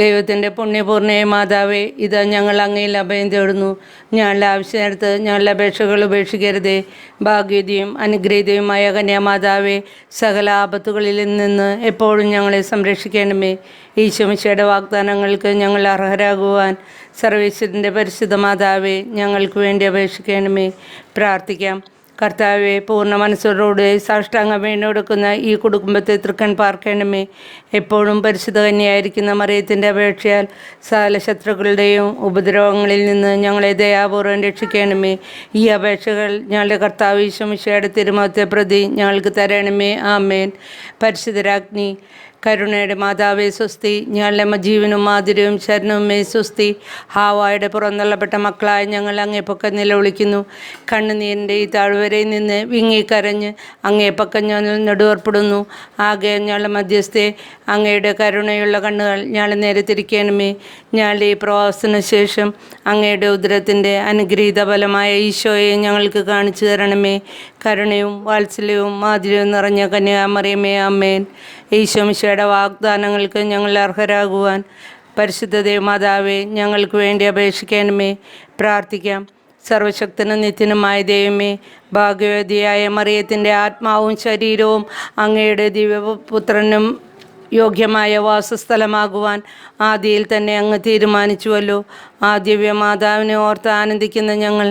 ദൈവത്തിൻ്റെ പുണ്യപൂർണ്ണയ മാതാവേ, ഇതാ ഞങ്ങൾ അങ്ങയിൽ അഭയം തേടുന്നു. ഞങ്ങളുടെ ആവശ്യത്തിനടുത്ത് ഞങ്ങളുടെ അപേക്ഷകൾ ഉപേക്ഷിക്കരുതേ. ഭാഗ്യതയും അനുഗ്രഹീതയുമായ കന്യാമാതാവേ, സകല ആപത്തുകളിൽ നിന്ന് എപ്പോഴും ഞങ്ങളെ സംരക്ഷിക്കണമേ. ഈശോമിശിയുടെ വാഗ്ദാനങ്ങൾക്ക് ഞങ്ങൾ അർഹരാകുവാൻ സർവേശ്വരൻ്റെ പരിശുദ്ധ മാതാവേ, ഞങ്ങൾക്ക് വേണ്ടി അപേക്ഷിക്കണമേ. പ്രാർത്ഥിക്കാം. കർത്താവെ, പൂർണ്ണ മനസ്സോടുകൂടി സാഷ്ടാംഗം വീണ്ടെടുക്കുന്ന ഈ കുടുംബത്തെ തൃക്കൺ പാർക്കണമേ. എപ്പോഴും പരിശുദ്ധ കന്യയായിരിക്കുന്ന മറിയത്തിൻ്റെ അപേക്ഷയാൽ സകല ശത്രുക്കളുടെയും ഉപദ്രവങ്ങളിൽ നിന്ന് ഞങ്ങളെ ദയാപൂർവ്വം രക്ഷിക്കണമേ. ഈ അപേക്ഷകൾ ഞങ്ങളുടെ കർത്താവ് ഈശോമിശിഹായുടെ തിരുമുഖത്തെ പ്രതി ഞങ്ങൾക്ക് തരണമേ. ആമേൻ. പരിശുദ്ധരാജ്ഞി, കരുണയുടെ മാതാവേ സ്വസ്തി. ഞങ്ങളുടെ ജീവനും മാധുര്യവും ശരണവുമേ സ്വസ്തി. ഹാവായുടെ പുറന്തള്ളപ്പെട്ട മക്കളായ ഞങ്ങൾ അങ്ങേപ്പക്കം നിലവിളിക്കുന്നു. കണ്ണുനീരിൻ്റെ ഈ താഴ്വരയിൽ നിന്ന് വിങ്ങിക്കരഞ്ഞ് അങ്ങേപ്പക്കം ഞങ്ങൾ നെടുവേർപ്പെടുന്നു. ആകെ ഞങ്ങളുടെ മധ്യസ്ഥെ, അങ്ങയുടെ കരുണയുള്ള കണ്ണുകൾ ഞങ്ങളെ നേരെ തിരിക്കണമേ. ഞങ്ങളുടെ ഈ പ്രവാസത്തിന് ശേഷം അങ്ങയുടെ ഉദരത്തിൻ്റെ അനുഗ്രഹീത ഫലമായ ഈശോയെ ഞങ്ങൾക്ക് കാണിച്ചു തരണമേ. കരുണയും വാത്സല്യവും മാധുര്യവും നിറഞ്ഞ കന്യാമറിയമേ, ആമേൻ. ഈശോമിശിഹായുടെ വാഗ്ദാനങ്ങൾക്ക് ഞങ്ങൾ അർഹരാകുവാൻ പരിശുദ്ധ ദേവമാതാവേ, ഞങ്ങൾക്ക് വേണ്ടി അപേക്ഷിക്കണമേ. പ്രാർത്ഥിക്കാം. സർവശക്തനും നിത്യനുമായ ദൈവമേ, ഭാഗ്യവതിയായ മറിയത്തിൻ്റെ ആത്മാവും ശരീരവും അങ്ങയുടെ ദിവ്യപുത്രനും യോഗ്യമായ വാസസ്ഥലമാകുവാൻ ആദിയിൽ തന്നെ അങ്ങ് തീരുമാനിച്ചുവല്ലോ. ആ ദിവ്യമാതാവിനെ ഓർത്ത് ആനന്ദിക്കുന്ന ഞങ്ങൾ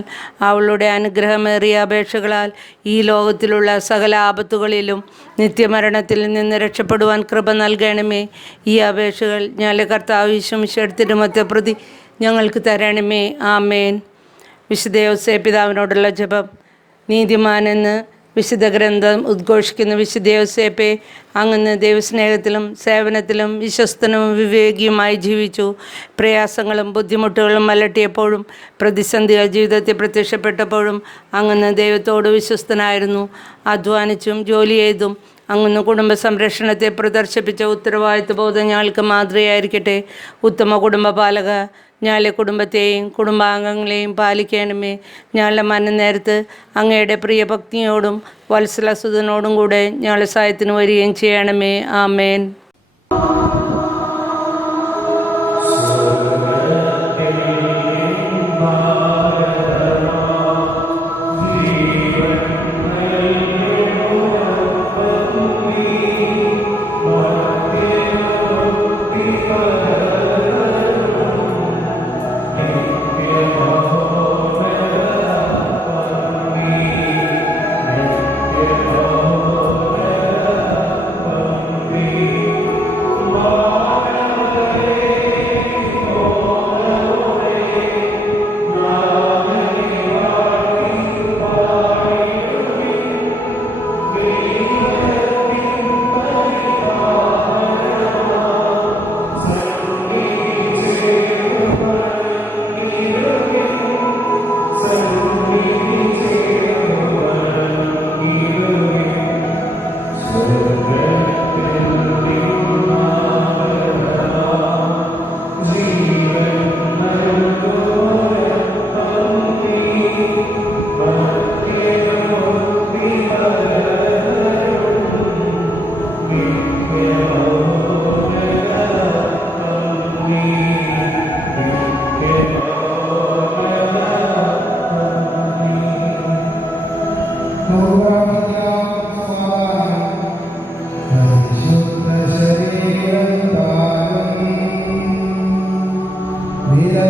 അവളുടെ അനുഗ്രഹമേറിയ അപേക്ഷകളാൽ ഈ ലോകത്തിലുള്ള സകല ആപത്തുകളിലും നിത്യമരണത്തിൽ നിന്ന് രക്ഷപ്പെടുവാൻ കൃപ നൽകണമേ. ഈ അപേക്ഷകൾ ഞങ്ങളുടെ കർത്താവ് ഈശോമിശിഹായുടെ തിരുമുഖത്തെ പ്രതി ഞങ്ങൾക്ക് തരണമേ. ആമേൻ. വിശുദ്ധ യോസേപ്പ് പിതാവിനോടുള്ള ജപം. നീതിമാനെന്ന് വിശുദ്ധ ഗ്രന്ഥം ഉദ്ഘോഷിക്കുന്ന വിശുദ്ധ യോസേപ്പെ, അങ്ങ് ദൈവസ്നേഹത്തിലും സേവനത്തിലും വിശ്വസ്തനും വിവേകിയുമായി ജീവിച്ചു. പ്രയാസങ്ങളും ബുദ്ധിമുട്ടുകളും അലട്ടിയപ്പോഴും പ്രതിസന്ധികൾ ജീവിതത്തിൽ പ്രത്യക്ഷപ്പെട്ടപ്പോഴും അങ്ങ് ദൈവത്തോട് വിശ്വസ്തനായിരുന്നു. അധ്വാനിച്ചും ജോലി ചെയ്തും അങ്ങ് കുടുംബ സംരക്ഷണത്തെ പ്രദർശിപ്പിച്ച ഉത്തരവാദിത്വ ബോധം ഞങ്ങൾക്ക് മാതൃകയായിരിക്കട്ടെ. ഉത്തമ കുടുംബപാലക, ഞങ്ങളുടെ കുടുംബത്തെയും കുടുംബാംഗങ്ങളെയും പാലിക്കണമേ. ഞങ്ങളുടെ മനനേരത്ത് അങ്ങയുടെ പ്രിയഭക്തിയോടും വത്സലസുതനോടും കൂടെ ഞങ്ങളുടെ സഹായത്തിന് വരികയും ചെയ്യണമേ. ആമേൻ. Mira,